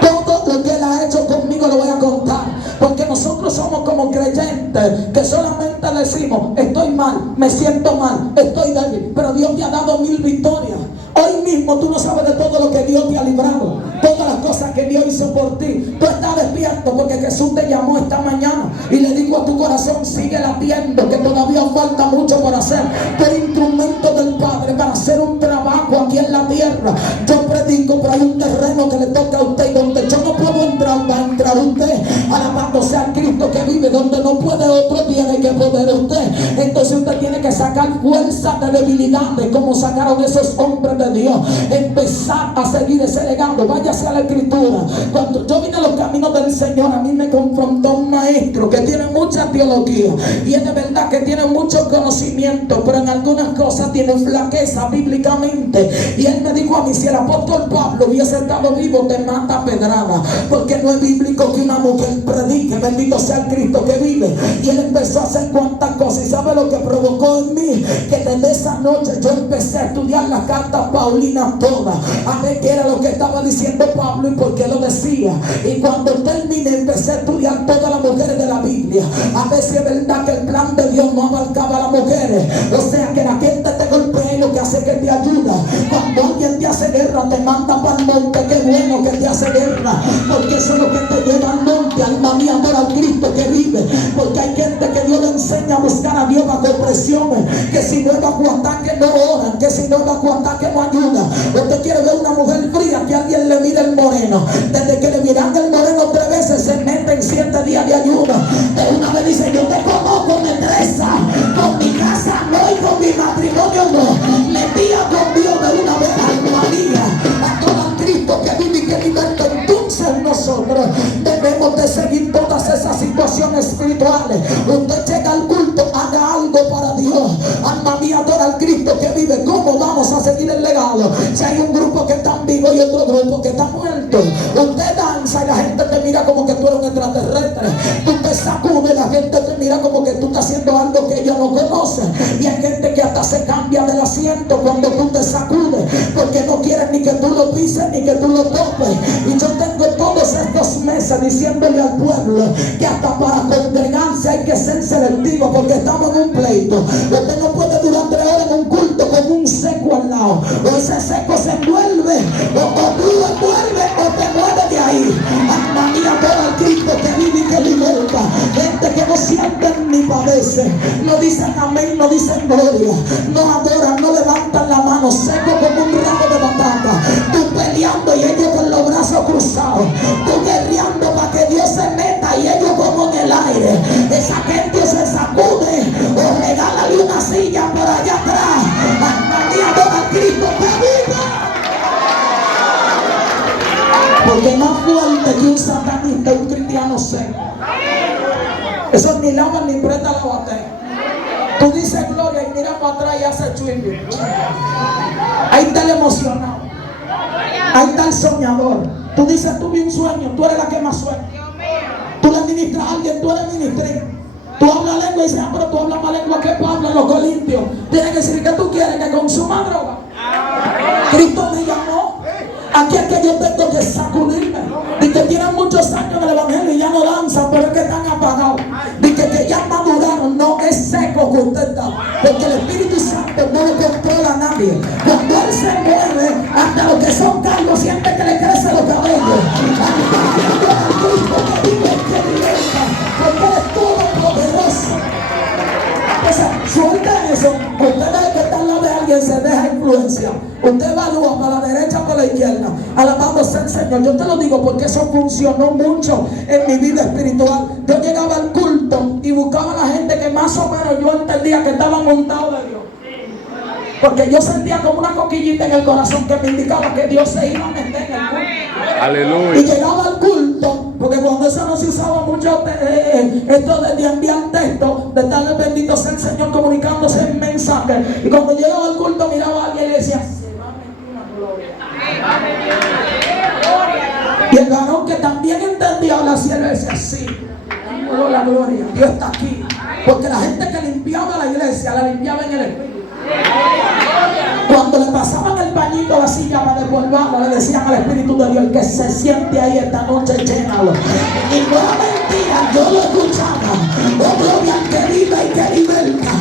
Todo lo que Él ha hecho conmigo lo voy a contar. Porque nosotros somos como creyentes que solamente decimos: estoy mal, me siento mal, estoy débil, pero Dios te ha dado 1000 victorias. Hoy mismo tú no sabes de todo lo que Dios te ha librado, todas las cosas que Dios hizo por ti. Tú estás despierto porque Jesús te llamó esta mañana y le dijo a tu corazón: sigue latiendo, que todavía falta mucho por hacer. Tú eres instrumento del Padre para hacer un trabajo aquí en la tierra. Yo predico, pero hay un terreno que le toca a usted, y donde yo no puedo entrar, va a entrar usted. Alabado sea el Cristo que vive. Donde no puede otro, tiene que poder usted. Entonces usted tiene que sacar fuerza de debilidades, como sacaron esos hombres de Dios. Empezar a seguir ese legado. Váyase a la Escritura. Cuando yo vine a los caminos del Señor, a mí me confrontó un maestro que tiene mucha teología y es de verdad que tiene mucho conocimiento, pero en algunas cosas tiene flaqueza bíblicamente. Y él me dijo a mí: si el apóstol Pablo hubiese estado vivo, te mata a pedrada, porque no es bíblico que una mujer predique. Bendito sea el Cristo que vive. Y él empezó a hacer cuantas cosas. ¿Y sabe lo que provocó en mí? Que desde esa noche yo empecé a estudiar las cartas paulinas todas, a ver qué era lo que estaba diciendo Pablo y por qué lo decía. Y cuando terminé, empecé a estudiar todas las mujeres de la Biblia, a ver si es verdad que el plan de Dios no abarcaba a las mujeres. O sea, que la gente te golpea y lo que hace es que te ayuda. Cuando alguien te hace guerra, te manda para el monte. Qué bueno que te hace guerra, porque eso es lo que te lleva al monte. Alma mía, adora al Cristo que vive. Porque hay gente que Dios le enseña a buscar a Dios bajo presiones, que si no es bajo ataque no oran, que si no es bajo ataque no ayuda. Usted quiere ver una mujer fría, que alguien le mire el moreno. Desde que le miran el moreno 3 veces, se mete en 7 días de ayuda. De una vez dice: yo te conozco, me estresa. Debemos de seguir todas esas situaciones espirituales. Usted llega al culto, haga algo para Dios. Alma mía, adora al Cristo que vive. ¿Cómo vamos a seguir el legado si hay un grupo que está vivo y otro grupo que está muerto? Usted danza y la gente te mira como que tú eres un extraterrestre. Tú te sacudes, la gente te mira como que tú estás haciendo algo que ellos no conocen. Y hay gente que hasta se cambia del asiento cuando tú te sacudes, porque no quieren ni que tú lo pises ni que tú lo topes. Y yo tengo todos estos meses diciéndole al pueblo que hasta para congregarse hay que ser selectivo, porque estamos en un pleito. Usted no puede durar 3 horas en un culto con un seco al lado. O ese seco se envuelve, o tú lo envuelves o te mueves de ahí. Alma mía, todo el Cristo que vive y que liberta. Gente que no sienten ni padecen, no dicen amén, no dicen gloria, no adoran, no levantan la mano, seco como un ramo de batata. Tú peleando y ellos con los brazos cruzados, tú guerreando para que Dios se meta y ellos como en el aire. Esa gente se sacude o regálale una silla por allá atrás. Alma mía, adora al Cristo que vive. Porque más fuerte que un satanista, un cristiano seco. Eso ni lava ni presta la botella. Tú dices gloria y mira para atrás y hace chuingo. Ahí está el emocionado. Ahí está el soñador. Tú dices tú vi un sueño, tú eres la que más sueña. Tú le ministras a alguien, tú eres ministrín. Tú hablas lengua y dices, pero tú hablas más lengua que Pablo en los Corintios. Tienes que decir que tú quieres que consuma droga. Cristo me llamó. Aquí es que yo tengo que sacudirme. Dice que tienen muchos años en el evangelio y ya no danzan, pero es que están apagados. Dice que ya maduraron. No es seco que usted está, porque el Espíritu Santo no le controla a nadie. Cuando Él se mueve, hasta los que son calvos sienten que le crecen los cabellos. Porque Él es todopoderoso. Suelta eso. Usted debe que está al lado de alguien, se deja influencia. Usted evalúa para la derecha o para la izquierda, alabándose al Señor. Yo te lo digo porque eso funcionó mucho en mi vida espiritual. Yo llegaba al culto y buscaba a la gente que más o menos yo entendía que estaban montados de Dios, porque yo sentía como una coquillita en el corazón que me indicaba que Dios se iba a meter en el culto. Aleluya. Y llegaba al culto, porque cuando eso no se usaba mucho, esto de enviar texto, de darle bendito sea el Señor comunicándose en mensajes. Y cuando llegaba al culto miraba a alguien y le decía, se va a meter una gloria. Y el varón que también entendía hablar así, le decía, sí, la gloria, Dios está aquí. Porque la gente que limpiaba la iglesia, la limpiaba en el Espíritu. Cuando le pasaban el pañito a la silla para desvolverla, le decían al Espíritu de Dios, el que se siente ahí esta noche, llénalo. Y no era mentira, yo lo escuchaba. Oh, gloria al que vive y que liberta.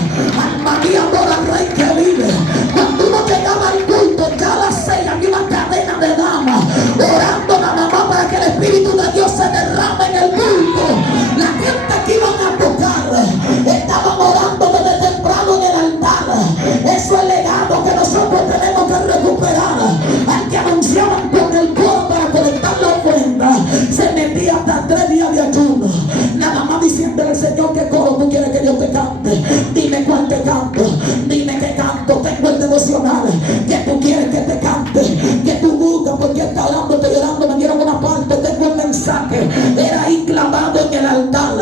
Alma mía, adora al Rey que vive. Cuando uno llegaba al culto, ya a las 6 había una cadena de damas orando nada más para que el Espíritu de Dios se derrame en el culto. La gente que iban a tocar estaban orando desde temprano en el altar. Eso es legado que nosotros tenemos que recuperar. Al que anunciaban con el coro para conectar la ofrenda, se metía hasta 3 días de ayuno, nada más diciéndole al Señor qué coro tú quieres que yo te cante. Dime cuál te canto, dime qué canto. Tengo el devocional que tú quieres que te cante, que tú buscas, porque está hablando, está llorando. Me dieron una parte, tengo el mensaje. Era ahí clavado en el altar.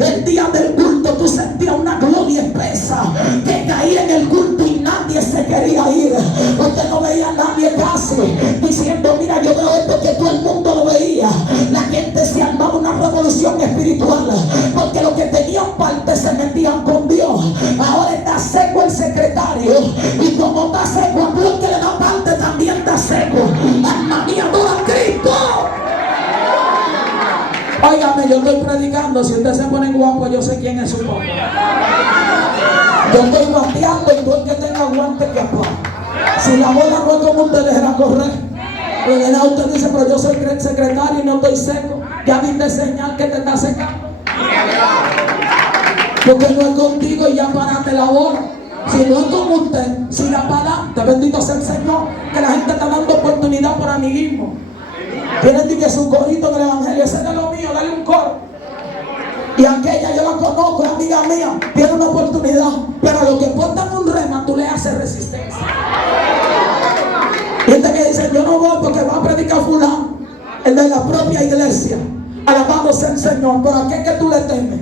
El día del culto tú sentías una gloria espesa que caía en el culto y nadie se quería ir. Usted no veía a nadie casi diciendo, mira, yo veo esto, que todo el mundo lo veía. La gente se armaba una revolución espiritual, porque los que tenían parte se metían con Dios. Ahora está seco el secretario, y como está seco, el que le da parte también está seco. Alma mía, adora a Cristo. Óigame, yo estoy predicando. Si usted se pone guapo, yo sé quién es su papá. Yo estoy bateando y tú el que tenga guante que apaga. Si la bola no es como usted, déjela correr. Y usted dice, pero yo soy secretario y no estoy seco. Ya viste señal que te está secando. Porque no es contigo y ya paraste la bola. Si no es con usted, siga para adelante. Bendito sea el Señor, que la gente está dando oportunidad por amiguismo. Tienen que su corito en el evangelio, ese es de lo mío, dale un coro. Y aquella yo la conozco, amiga mía, tiene una oportunidad, pero a los que portan un rema tú le haces resistencia. Y gente que dice, yo no voy porque va a predicar fulano, el de la propia iglesia. A la Alabado sea el Señor. ¿Pero a qué es que tú le temes?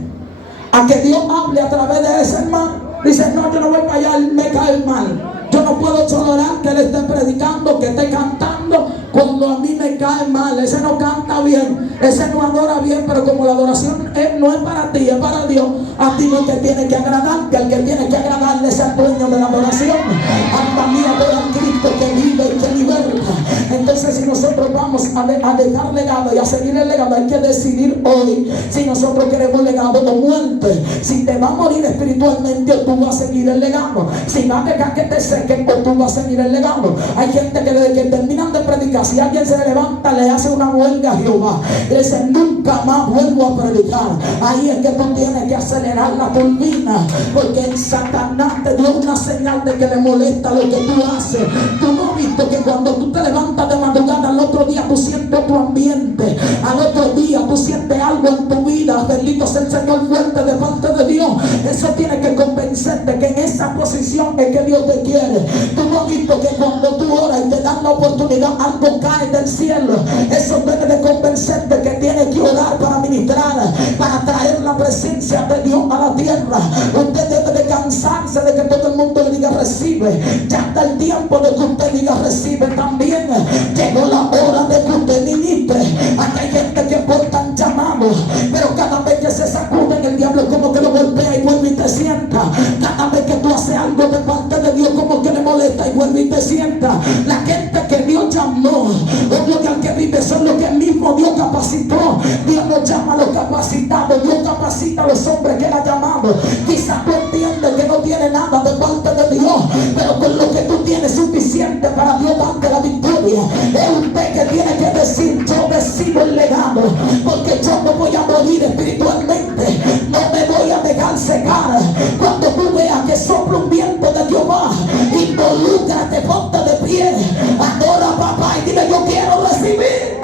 A que Dios hable a través de ese hermano. Dice, no, yo no voy para allá, él me cae mal. Yo no puedo tolerar que él esté predicando, que esté cantando cuando a mí me cae mal. Ese no canta bien, ese no adora bien. Pero como la adoración no es para ti, es para Dios, a ti no es que tiene que agradarte. Al que tiene que agradarle es al dueño de la adoración. Alma mía, por el Cristo que vive y que liberta. Entonces, si nosotros vamos a dejar legado y a seguir el legado, hay que decidir hoy si nosotros queremos legado o muerte. Si te va a morir espiritualmente, o tú vas a seguir el legado. Si vas a dejar que te sequen, o tú vas a seguir el legado. Hay gente que desde que terminan de predicar, si alguien se levanta, le hace una huelga a Jehová. Y dice, nunca más vuelvo a predicar. Ahí es que tú tienes que acelerar la turbina, porque Satanás te dio una señal de que le molesta lo que tú haces. Tú no has visto que cuando tú te levantas de madrugada, al otro día tú sientes otro ambiente, al otro día tú sientes algo en tu vida. Bendito sea el Señor, fuerte de parte de Dios. Eso tiene que convencerte que en esa posición es que Dios te quiere. Tú no has visto que cuando tú oras y te dan la oportunidad, algo cae del cielo. Eso debe de convencerte que tienes que orar para ministrar, para traer la presencia de Dios a la tierra. Usted debe de cansarse de que todo el mundo le diga recibe. Ya está el tiempo de que usted diga recibe también. Llegó la hora de que usted ministre. Aquí hay gente que portan llamados, pero cada vez que se sacuden, el diablo como que lo golpea y vuelve y te sienta. Cada vez que tú haces algo de parte de Dios, como que le molesta y vuelve y te sienta. La gente que Dios llamó, obvio que al que vive son los que el mismo Dios capacitó. Dios no llama a los capacitados, Dios capacita a los hombres que Él ha llamado. Quizás tú entiendes que no tiene nada de parte de Dios, pero con lo que tú tienes suficiente para Dios darte la victoria. Es usted que tiene que decir, yo decido el legado, porque yo no voy a morir espiritualmente, no me voy a dejar secar. Cuando tú veas que sopla un viento de Jehová, involúcrate, ponte de pie, adora a papá y dile, yo quiero recibir.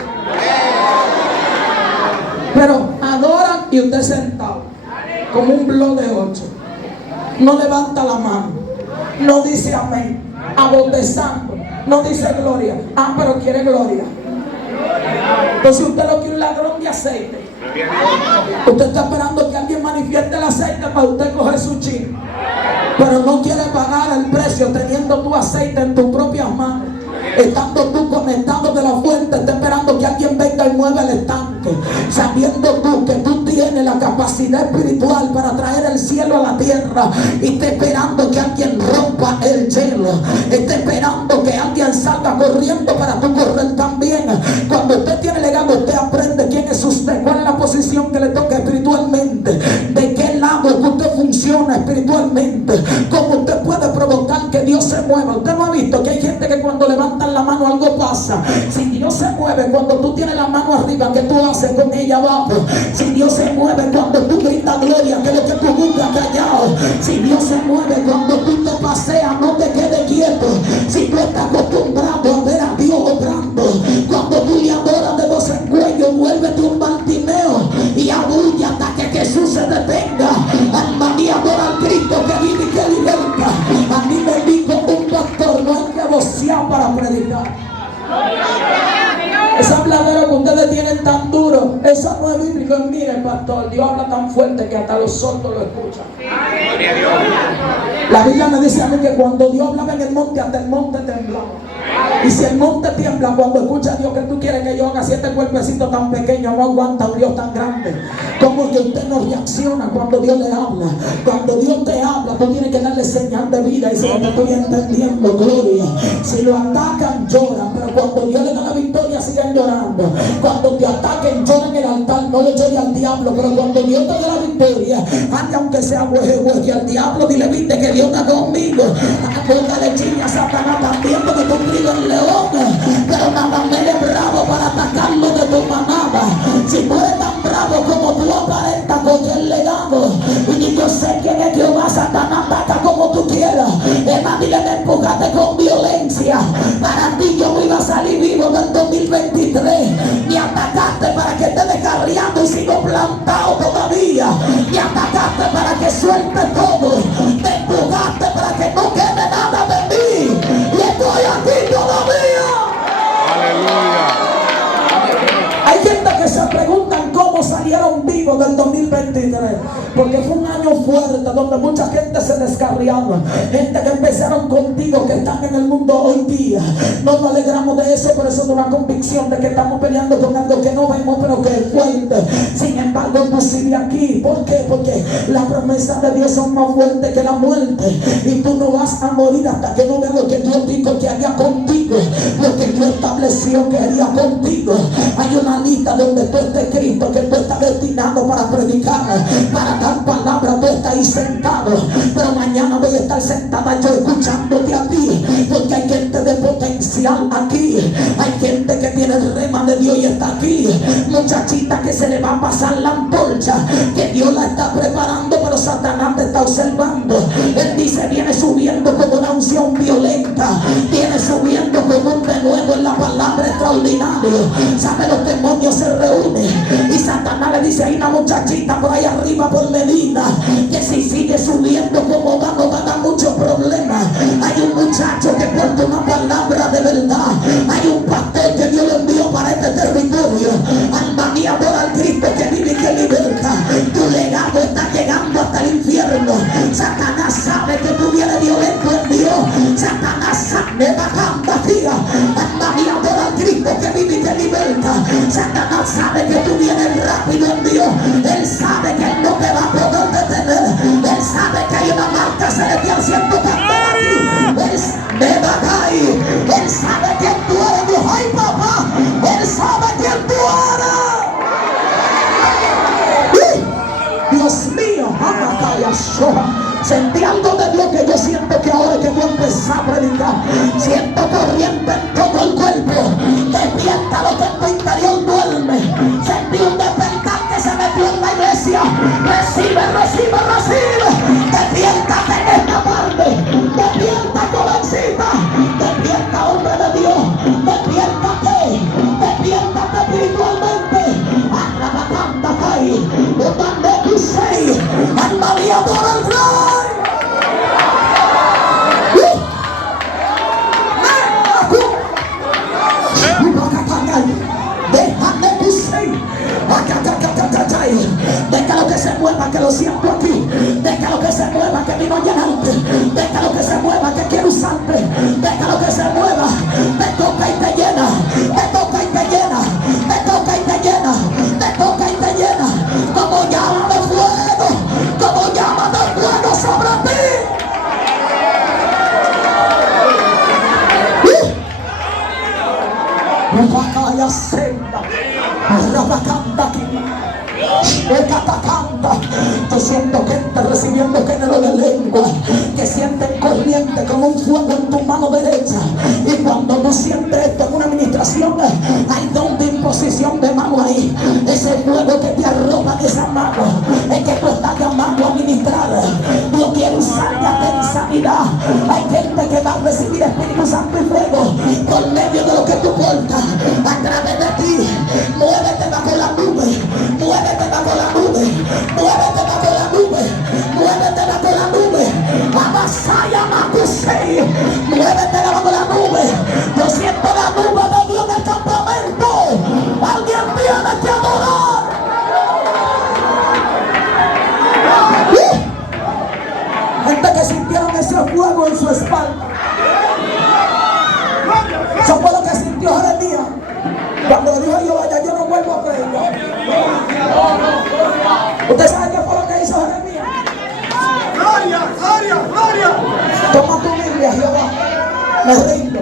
Pero adoran y usted sentado como un blog de 8, no levanta la mano, no dice amén, abotezando, no dice gloria. Ah, pero quiere gloria. Entonces usted lo quiere un ladrón de aceite. Usted está esperando que alguien manifieste el aceite para usted coger su chin, pero no quiere pagar el precio teniendo tu aceite en tus propias manos. Estando tú conectado de la fuente, está esperando que alguien venga y mueva el estanque, sabiendo tú que tú tienes la capacidad espiritual para traer el cielo a la tierra, y está esperando que alguien rompa el hielo, está esperando que alguien salga corriendo para tú correr también. Cuando usted tiene legado, usted aprende quién es usted, cuál es la posición que le toca espiritualmente, de qué lado que usted funciona espiritualmente, cómo usted puede provocar que Dios se mueva. Usted no ha visto que hay gente que cuando levantan la mano algo pasa. Si Dios se mueve cuando tú tienes la mano arriba, ¿qué tú haces con ella abajo? Si Dios se mueve cuando tú gritas gloria, que es lo que tú buscas callado. Si Dios se mueve cuando tú te paseas, no te quedes quieto. Si tú estás acostumbrado a ver a Dios obrando, cuando tú le adoras de voz en cuello, vuélvete un Bartimeo y abulle hasta que Jesús se detenga. Alma mía, adora al Cristo que vive y que liberta. A mí me dijo un pastor, no hay que vocear para predicar. Esa habladera que ustedes tienen tan duro, esa no es bíblico. Mire, pastor, Dios habla tan fuerte que hasta los sordos lo escuchan. La Biblia me dice a mí que cuando Dios hablaba en el monte, hasta el monte temblaba. Y si el monte tiembla cuando escucha a Dios, que tú quieres que yo haga? Si este cuerpecito tan pequeño no aguanta un Dios tan grande, ¿cómo que usted no reacciona cuando Dios le habla? Cuando Dios te habla, tú tienes que darle señal de vida y si te estoy entendiendo, gloria. Si lo atacan, lloran, pero cuando Dios le da la victoria, siguen llorando. Cuando te ataquen, lloran en el altar, no le llore al diablo, pero cuando Dios te da la victoria, ande aunque sea hueje al diablo, dile, viste que Dios está conmigo. Póngale chinga a Satanás también, porque tú el león, pero nada me eres bravo para atacarlo de tu manada. Si tú eres tan bravo como tú aparentas con el legado, y yo sé quién es Jehová, Satanás ataca como tú quieras. Es más, dile, me empujaste con violencia. Para ti yo me iba a salir vivo del 2023. Me atacaste para que te descarriando y sigo plantado todavía. Me atacaste para que suelte todo. Me empujaste para que no quede nada de mí. Y estoy aquí todavía. Aleluya. Hay gente que se preguntan cómo salir salieron vivos del 2023, porque fue un año fuerte donde mucha gente se descarriaba, gente que empezaron contigo, que están en el mundo hoy día. No nos alegramos de eso, pero eso es una convicción de que estamos peleando con algo que no vemos pero que es fuerte. Sin embargo, tú sigues aquí. ¿Por qué? Porque las promesas de Dios son más fuertes que la muerte, y tú no vas a morir hasta que no veas lo que Dios dijo que haría contigo, lo que Dios estableció que haría contigo. Hay una lista donde tú estás escrito, que tú estás destinado para predicar, para dar palabra. Tú estás ahí sentado, pero mañana voy a estar sentada yo escuchándote a ti, porque hay gente de potencial aquí, hay gente que tiene el rema de Dios y está aquí. Muchachita que se le va a pasar la antorcha, que Dios la está preparando, pero Satanás te está observando. Él dice: viene subiendo como una unción violenta, viene subiendo como un denuedo en la palabra extraordinario. ¿Sabe? Los demonios se reúnen y Satanás le dice: hay una muchachita por ahí arriba por Medina, que si sigue subiendo como va, no va a dar muchos problemas. Hay un muchacho que porta una palabra de verdad, hay un pastor que Dios lo envió para este territorio. Alma mía, adora al Cristo que vive y que liberta. Tu legado está llegando hasta el infierno. Satanás sabe que tú vienes violento en Dios. Satanás sabe, bajando tía. Alma mía, adora al Cristo que vive y que liberta. Satanás sabe que tú vienes rápido en Dios. Él sabe que Él no te va a poder detener. Él sabe que hay una marca celestial siendo cantar aquí. Él me va a caer. Él sabe que tú eres Dios. Ay, papá, Él sabe que tú eres. Dios mío, sentí algo de Dios que yo siento que ahora que voy a empezar a predicar, siento corriente en todo el cuerpo. Despierta lo que en tu interior duerme. Sentí un despertar que se metió en la iglesia. Recibe, recibe, recibe. Despiértate en esta parte. Despierta, jovencita. Despierta, hombre de Dios. Despiértate. Despiértate espiritualmente. Arrabacanda caí. Donde tú sei. Alma mía, por el rey. Déjame tu sei. Déjalo que se mueva, que lo siento aquí. Déjalo que se mueva, que vino a llenarte. Déjalo que se mueva, que quiero usarte. Déjalo que se mueva. Te toca y te llena. Te toca y te llena. Te toca y te llena. Te toca y te llena. Como llama de fuego. Como llama de fuego sobre ti. Rabacaya senda. Rabacanda aquí. Yo siento gente recibiendo género de lengua, que sienten corriente como un fuego en tu mano derecha. Y cuando tú sientes esto en una administración, hay don de imposición de mano ahí. Ese fuego que te arropa de esa mano es que tú estás llamando a ministrar. Dios quiere usarte en sanidad. Hay gente que va a recibir Espíritu Santo y fuego por medio de lo que tú portas a través de ti. Muévete bajo la nube. Muévete bajo la nube. Muévete bajo la nube. Muévete bajo la nube. Abasaya Macusei. Muévete bajo la nube. Yo siento la nube de Dios en el campamento. Alguien tiene que adorar. Gente que sintieron ese fuego en su espalda. Eso fue lo que sintió Jeremías cuando dijo: yo vaya, yo no vuelvo a predicar. ¿Usted sabe qué fue lo que hizo Jeremías? ¡Gloria, gloria, gloria! Toma tu Biblia, Jehová, me rindo.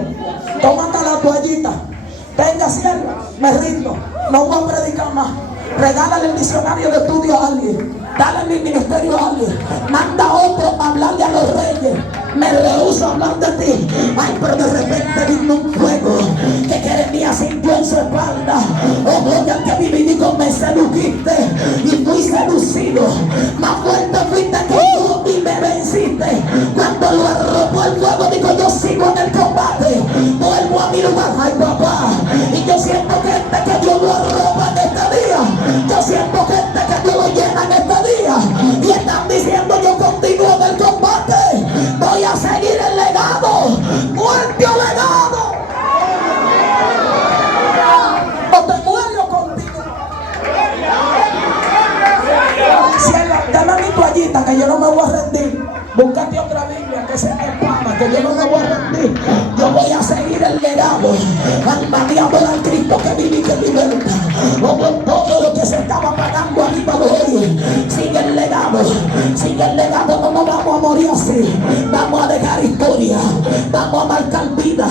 Tómate la toallita. Venga, sierva, me rindo. No voy a predicar más. Regálale el diccionario de estudio a alguien. Dale mi ministerio a alguien. Manda a otro a hablarle a los reyes. Me rehúso a hablar de ti. Ay, pero de repente vino un fuego que Jeremías sintió en su espalda. Oh, gloria al que vive y digo: me sedujiste y fui seducido. Más fuerte fuiste que tú y me venciste. Cuando lo arropó el fuego, digo: yo sigo en el combate. Vuelvo a mi lugar. Ay, papá. Y yo siento gente que Dios lo arropa en este día. Yo siento gente que Dios lo llena en este día. Y están diciendo: yo continúo en el combate. Voy a seguir el legado. Muerte o legado. O te muero contigo. grita que yo no me voy a rendir. Búscate otra Biblia que se me espada, que yo no me voy a rendir. Yo voy a seguir el legado. Alma mía, por al Cristo que vive y que liberta. Como todo lo que se estaba pagando arriba de hoy. Sigue el legado, no nos vamos a morir así. Vamos a dejar historia, vamos a marcar vida.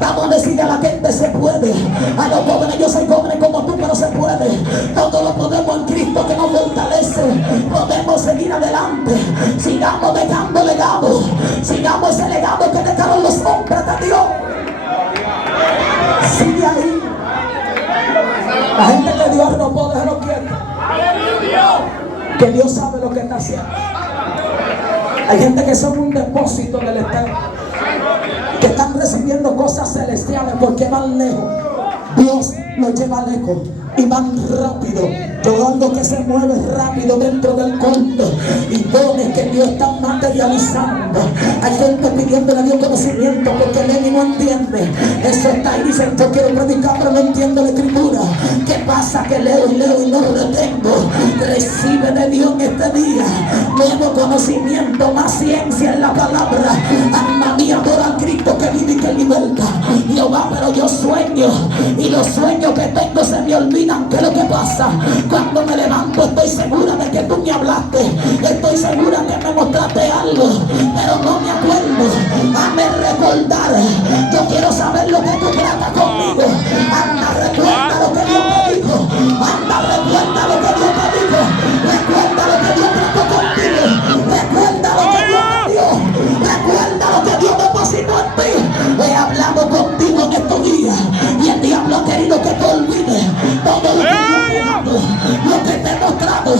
Vamos a decirle a la gente se puede. A los jóvenes, yo soy joven como tú, pero se puede. Todo lo podemos en Cristo que nos fortalece. Podemos seguir adelante. Sigamos dejando legado. Sigamos ese legado que dejaron los hombres de Dios. Sigue ahí. La gente que Dios arropó, déjalo quieto. Que Dios sabe lo que está haciendo. Hay gente que son un depósito del Eterno, que están recibiendo cosas celestiales porque van lejos. Dios los lleva lejos y van rápido. Todo algo que se mueve rápido dentro del culto y dones que Dios está materializando. Hay gente pidiéndole a Dios conocimiento porque leen y no entiende. Eso está ahí, dicen yo quiero predicar pero no entiendo la escritura. ¿Qué pasa? Que leo y no lo retengo. Recibe de Dios en este día nuevo conocimiento, más ciencia en la palabra. Alma mía, adora al Cristo que vive y que liberta. Jehová, pero yo sueño y los sueños que tengo se me olvidan. ¿Qué es lo que pasa? Cuando me levanto estoy segura de que tú me hablaste, estoy segura que me mostraste algo, pero no me acuerdo. Hazme recordar. Yo quiero saber lo que tú tratas conmigo. Anda, recuerda lo que Dios te dijo. Anda, recuerda lo que Dios te dijo. Recuerda lo que Dios trató contigo. Recuerda lo que Dios te dio. Recuerda lo que Dios depositó en ti. He hablado contigo en estos días y el diablo ha querido que te olvides todo lo que Dios te ha dado, lo que te he mostrado.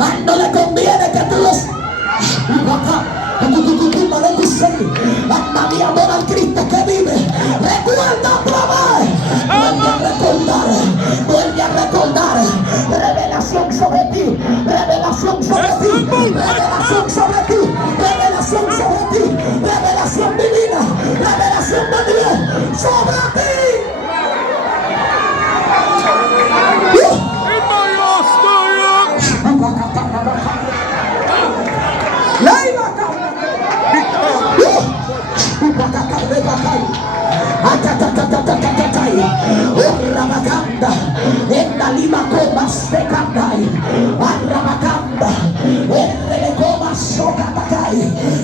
A él no le conviene que tú los... Alma mía, adora al Cristo que vive. Recuerda otra vez. Vuelve a recordar. Revelación sobre ti. Revelación sobre ti. Revelación sobre ti. Revelación sobre ti. Revelación divina. Revelación de Dios sobre ti.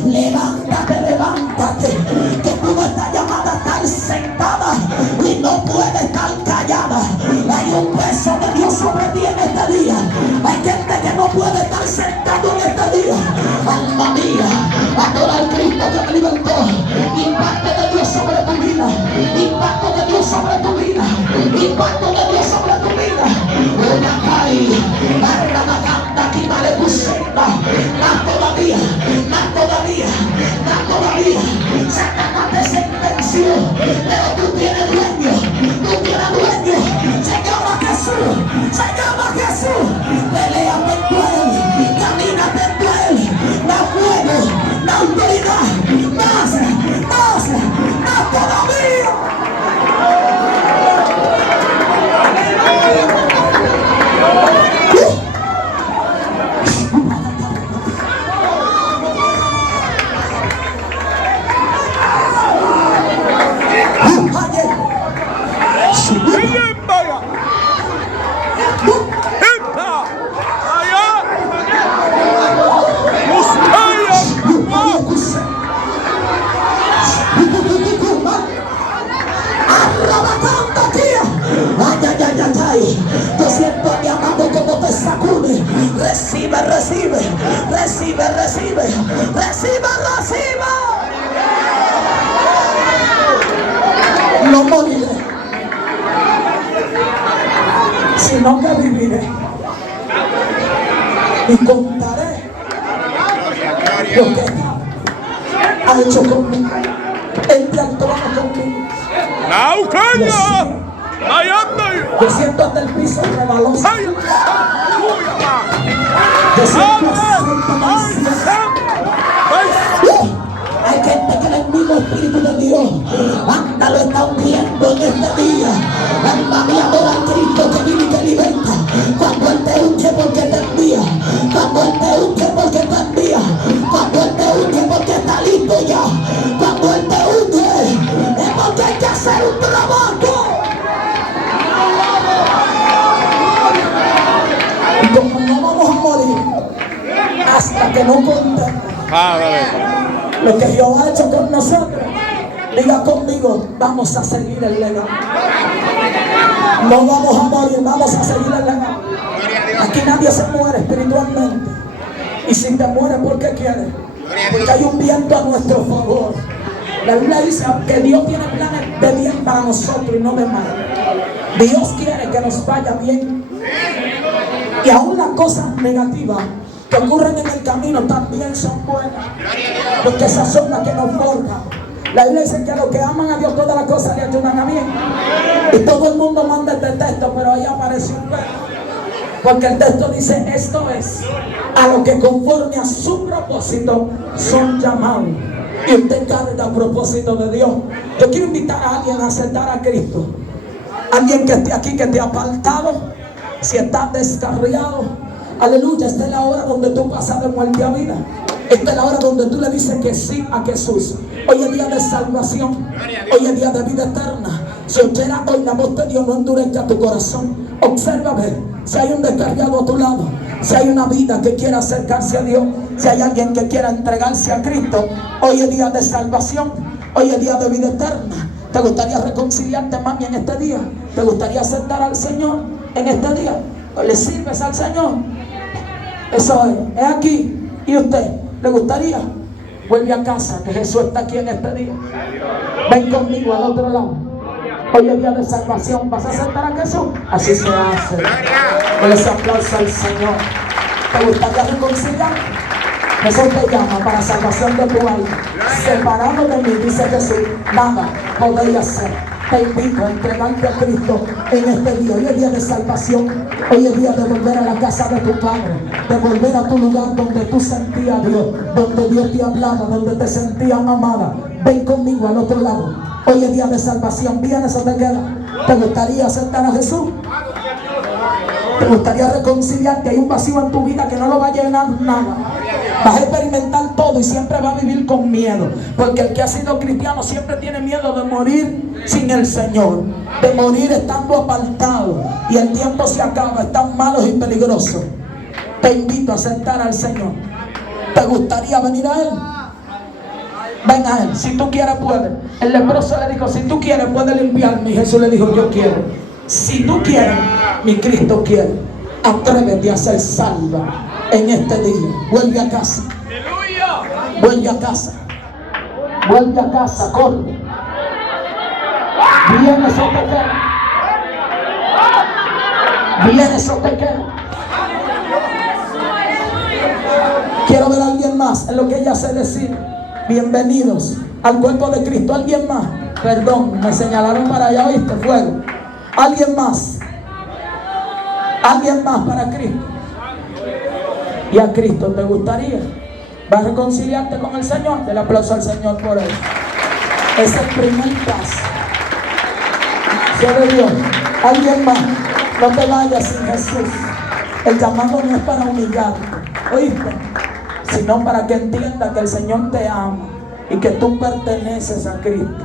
Levántate, levántate, que tú no estás llamada a estar sentada y no puedes estar callada. Hay un peso de Dios sobre ti en este día. Hay gente que no puede estar sentado en este día. Alma mía, adora al Cristo que te libertó. Impacto de Dios sobre tu vida. Impacto de Dios sobre tu vida. Impacto de Dios sobre tu vida. Una caí, arrabacanda, aquí vale tu senda. Más todavía. Satanás te sentenció, pero tú tienes dueño. Se llama Jesús. Pelea dentro a él, camina dentro a él. Da fuego, da autoridad. Más todavía. Yo siento a mi amado como te sacude. Recibe. No moriré, sino que viviré y contaré lo que ha hecho conmigo. Entre al trono conmigo. Yo siento hasta el piso rebaloso. Yo siento hay gente que el mismo Espíritu de Dios anda, lo está hundiendo en este día. Alma mía, adora al Cristo que vive y que liberta. Cuando Él te unge porque te envía. Cuando Él te unge porque te envía. hasta que no contemos lo que Jehová ha hecho con nosotros. Diga conmigo, vamos a seguir el legado. No vamos a morir, vamos a seguir el legado. Aquí nadie se muere espiritualmente. Y si te mueres, ¿por qué quieres? Porque hay un viento a nuestro favor. La Biblia dice que Dios tiene planes de bien para nosotros y no de mal. Dios quiere que nos vaya bien. Y aún las cosas negativas que ocurren en el camino también son buenas, porque esas son las que nos forjan. La Biblia dice que a los que aman a Dios todas las cosas le ayudan a bien. Y todo el mundo manda este texto, pero ahí aparece un pero. Porque el texto dice, esto es a los que conforme a su propósito son llamados. Y usted carga el propósito de Dios. Yo quiero invitar a alguien a aceptar a Cristo. Alguien que esté aquí, que te ha apartado, si estás descarriado. Aleluya, esta es la hora donde tú pasas de muerte a vida. Esta es la hora donde tú le dices que sí a Jesús. Hoy es día de salvación. Hoy es día de vida eterna. Si oyera hoy la voz de Dios, no endurezca tu corazón. Observa a ver si hay un descarriado a tu lado. Si hay una vida que quiera acercarse a Dios. Si hay alguien que quiera entregarse a Cristo. Hoy es día de salvación. Hoy es día de vida eterna. ¿Te gustaría reconciliarte, mami, en este día? ¿Te gustaría aceptar al Señor en este día? ¿Le sirves al Señor? Eso es aquí. ¿Y usted? ¿Le gustaría? Vuelve a casa, que Jesús está aquí en este día. Ven conmigo al otro lado. Hoy es día de salvación. ¿Vas a aceptar a Jesús? Así se hace. Dale ese aplauso al Señor. ¿Te gustaría reconciliar? Jesús te llama para salvación de tu alma. Separado de mí, dice Jesús, nada podría hacer. Te invito a entregarte a Cristo en este día. Hoy es día de salvación. Hoy es día de volver a la casa de tu Padre, de volver a tu lugar donde tú sentías a Dios, donde Dios te hablaba, donde te sentías amada. Ven conmigo al otro lado. Hoy es día de salvación. ¿Vienes o te quedas? ¿Te gustaría aceptar a Jesús? ¿Te gustaría reconciliarte? Hay un vacío en tu vida que no lo va a llenar nada. Vas a experimentar todo y siempre vas a vivir con miedo. Porque el que ha sido cristiano siempre tiene miedo de morir sin el Señor, de morir estando apartado. Y el tiempo se acaba, están malos y peligrosos. Te invito a aceptar al Señor. ¿Te gustaría venir a Él? Ven a Él, si tú quieres puedes. El leproso le dijo, si tú quieres puedes limpiarme. Y Jesús le dijo, yo quiero. Si tú quieres, mi Cristo quiere. Atrévete a ser salva en este día. Vuelve a casa. Vuelve a casa. Vuelve a casa, corre. Vienes o te quedas. Vienes o te quedas. Quiero ver a alguien más en lo que ella hace decir. Bienvenidos al cuerpo de Cristo. ¿Alguien más? Perdón, me señalaron para allá, ¿oíste? Fuego. ¿Alguien más? ¿Alguien más para Cristo? ¿Y a Cristo te gustaría? ¿Vas a reconciliarte con el Señor? Del aplauso al Señor por él. Es el primer paso. Sea de Dios. ¿Alguien más? No te vayas sin Jesús. El llamado no es para humillarte, ¿oíste? Sino para que entienda que el Señor te ama y que tú perteneces a Cristo,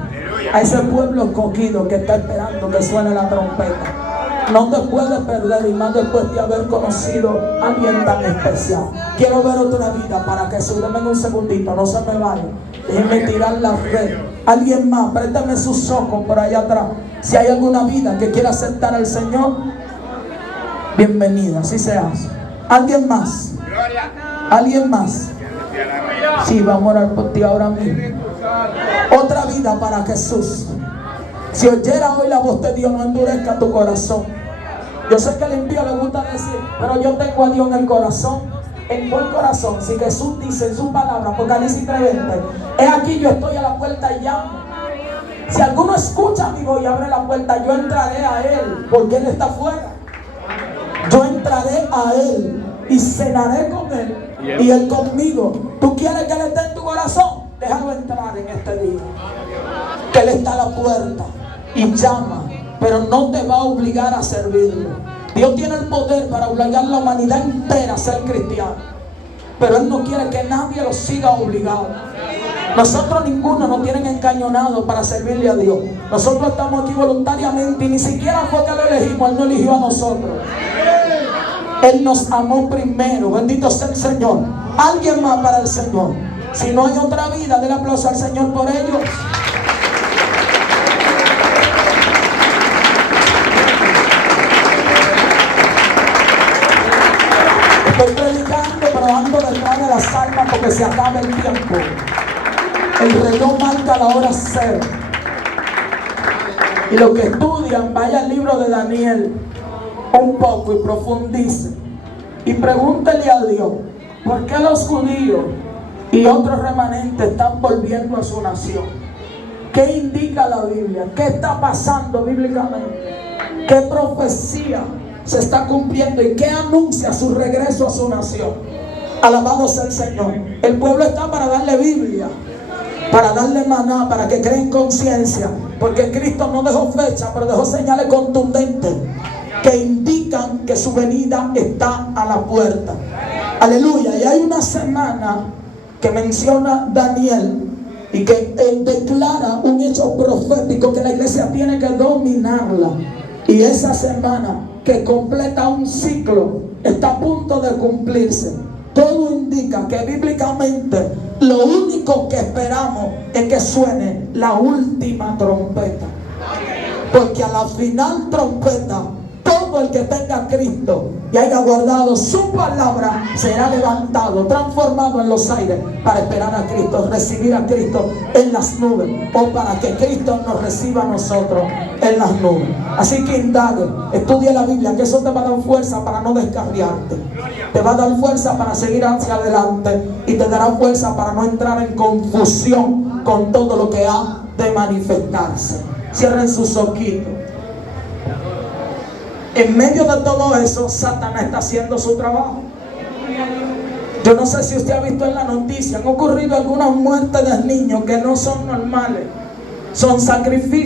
a ese pueblo escogido que está esperando que suene la trompeta. No te puedes perder, y más después de haber conocido a alguien tan especial. Quiero ver otra vida para Jesús. Dame un segundito, no se me vaya. Déjenme tirar la red. Alguien más, préstame sus ojos por allá atrás. Si hay alguna vida que quiera aceptar al Señor, bienvenida, así se hace. ¿Alguien más? ¿Alguien más? Sí, vamos a orar por ti ahora mismo. Otra vida para Jesús. Si oyera hoy la voz de Dios, no endurezca tu corazón. Yo sé que al impío le gusta decir, pero yo tengo a Dios en el corazón. ¿En cuál corazón? Si Jesús dice en su palabra, Apocalipsis 3:20, he aquí yo estoy a la puerta y llamo. Si alguno escucha mi voz y abre la puerta, yo entraré a Él, porque Él está afuera. Yo entraré a Él y cenaré con Él y Él conmigo. ¿Tú quieres que Él esté en tu corazón? Déjalo entrar en este día. Que Él está a la puerta y llama, pero no te va a obligar a servirlo. Dios tiene el poder para obligar a la humanidad entera a ser cristiano, pero Él no quiere que nadie lo siga obligado. Nosotros ninguno nos tienen encañonado para servirle a Dios. Nosotros estamos aquí voluntariamente y ni siquiera fue que lo elegimos, Él no eligió a nosotros. Él nos amó primero. Bendito sea el Señor. Alguien más para el Señor. Si no hay otra vida, denle aplauso al Señor por ellos. Estoy predicando, pero ando detrás de las almas porque se acaba el tiempo. El reloj marca la hora cero. Y los que estudian, vaya al libro de Daniel un poco y profundice. Y pregúntele a Dios, ¿por qué los judíos y otros remanentes están volviendo a su nación? ¿Qué indica la Biblia? ¿Qué está pasando bíblicamente? ¿Qué profecía se está cumpliendo y qué anuncia su regreso a su nación? Alabado sea el Señor. El pueblo está para darle Biblia, para darle maná, para que creen conciencia, porque Cristo no dejó fecha, pero dejó señales contundentes que indican que su venida está a la puerta. Aleluya. Y hay una semana que menciona Daniel y que él declara un hecho profético que la iglesia tiene que dominarla. Y esa semana que completa un ciclo está a punto de cumplirse. Todo indica que bíblicamente lo único que esperamos es que suene la última trompeta. Porque a la final trompeta, todo el que tenga a Cristo y haya guardado su palabra será levantado, transformado en los aires para esperar a Cristo, recibir a Cristo en las nubes, o para que Cristo nos reciba a nosotros en las nubes. Así que indague, estudie la Biblia, que eso te va a dar fuerza para no descarriarte, te va a dar fuerza para seguir hacia adelante y te dará fuerza para no entrar en confusión con todo lo que ha de manifestarse. Cierren sus ojitos. En medio de todo eso, Satanás está haciendo su trabajo. Yo no sé si usted ha visto en la noticia, han ocurrido algunas muertes de niños que no son normales, son sacrificios.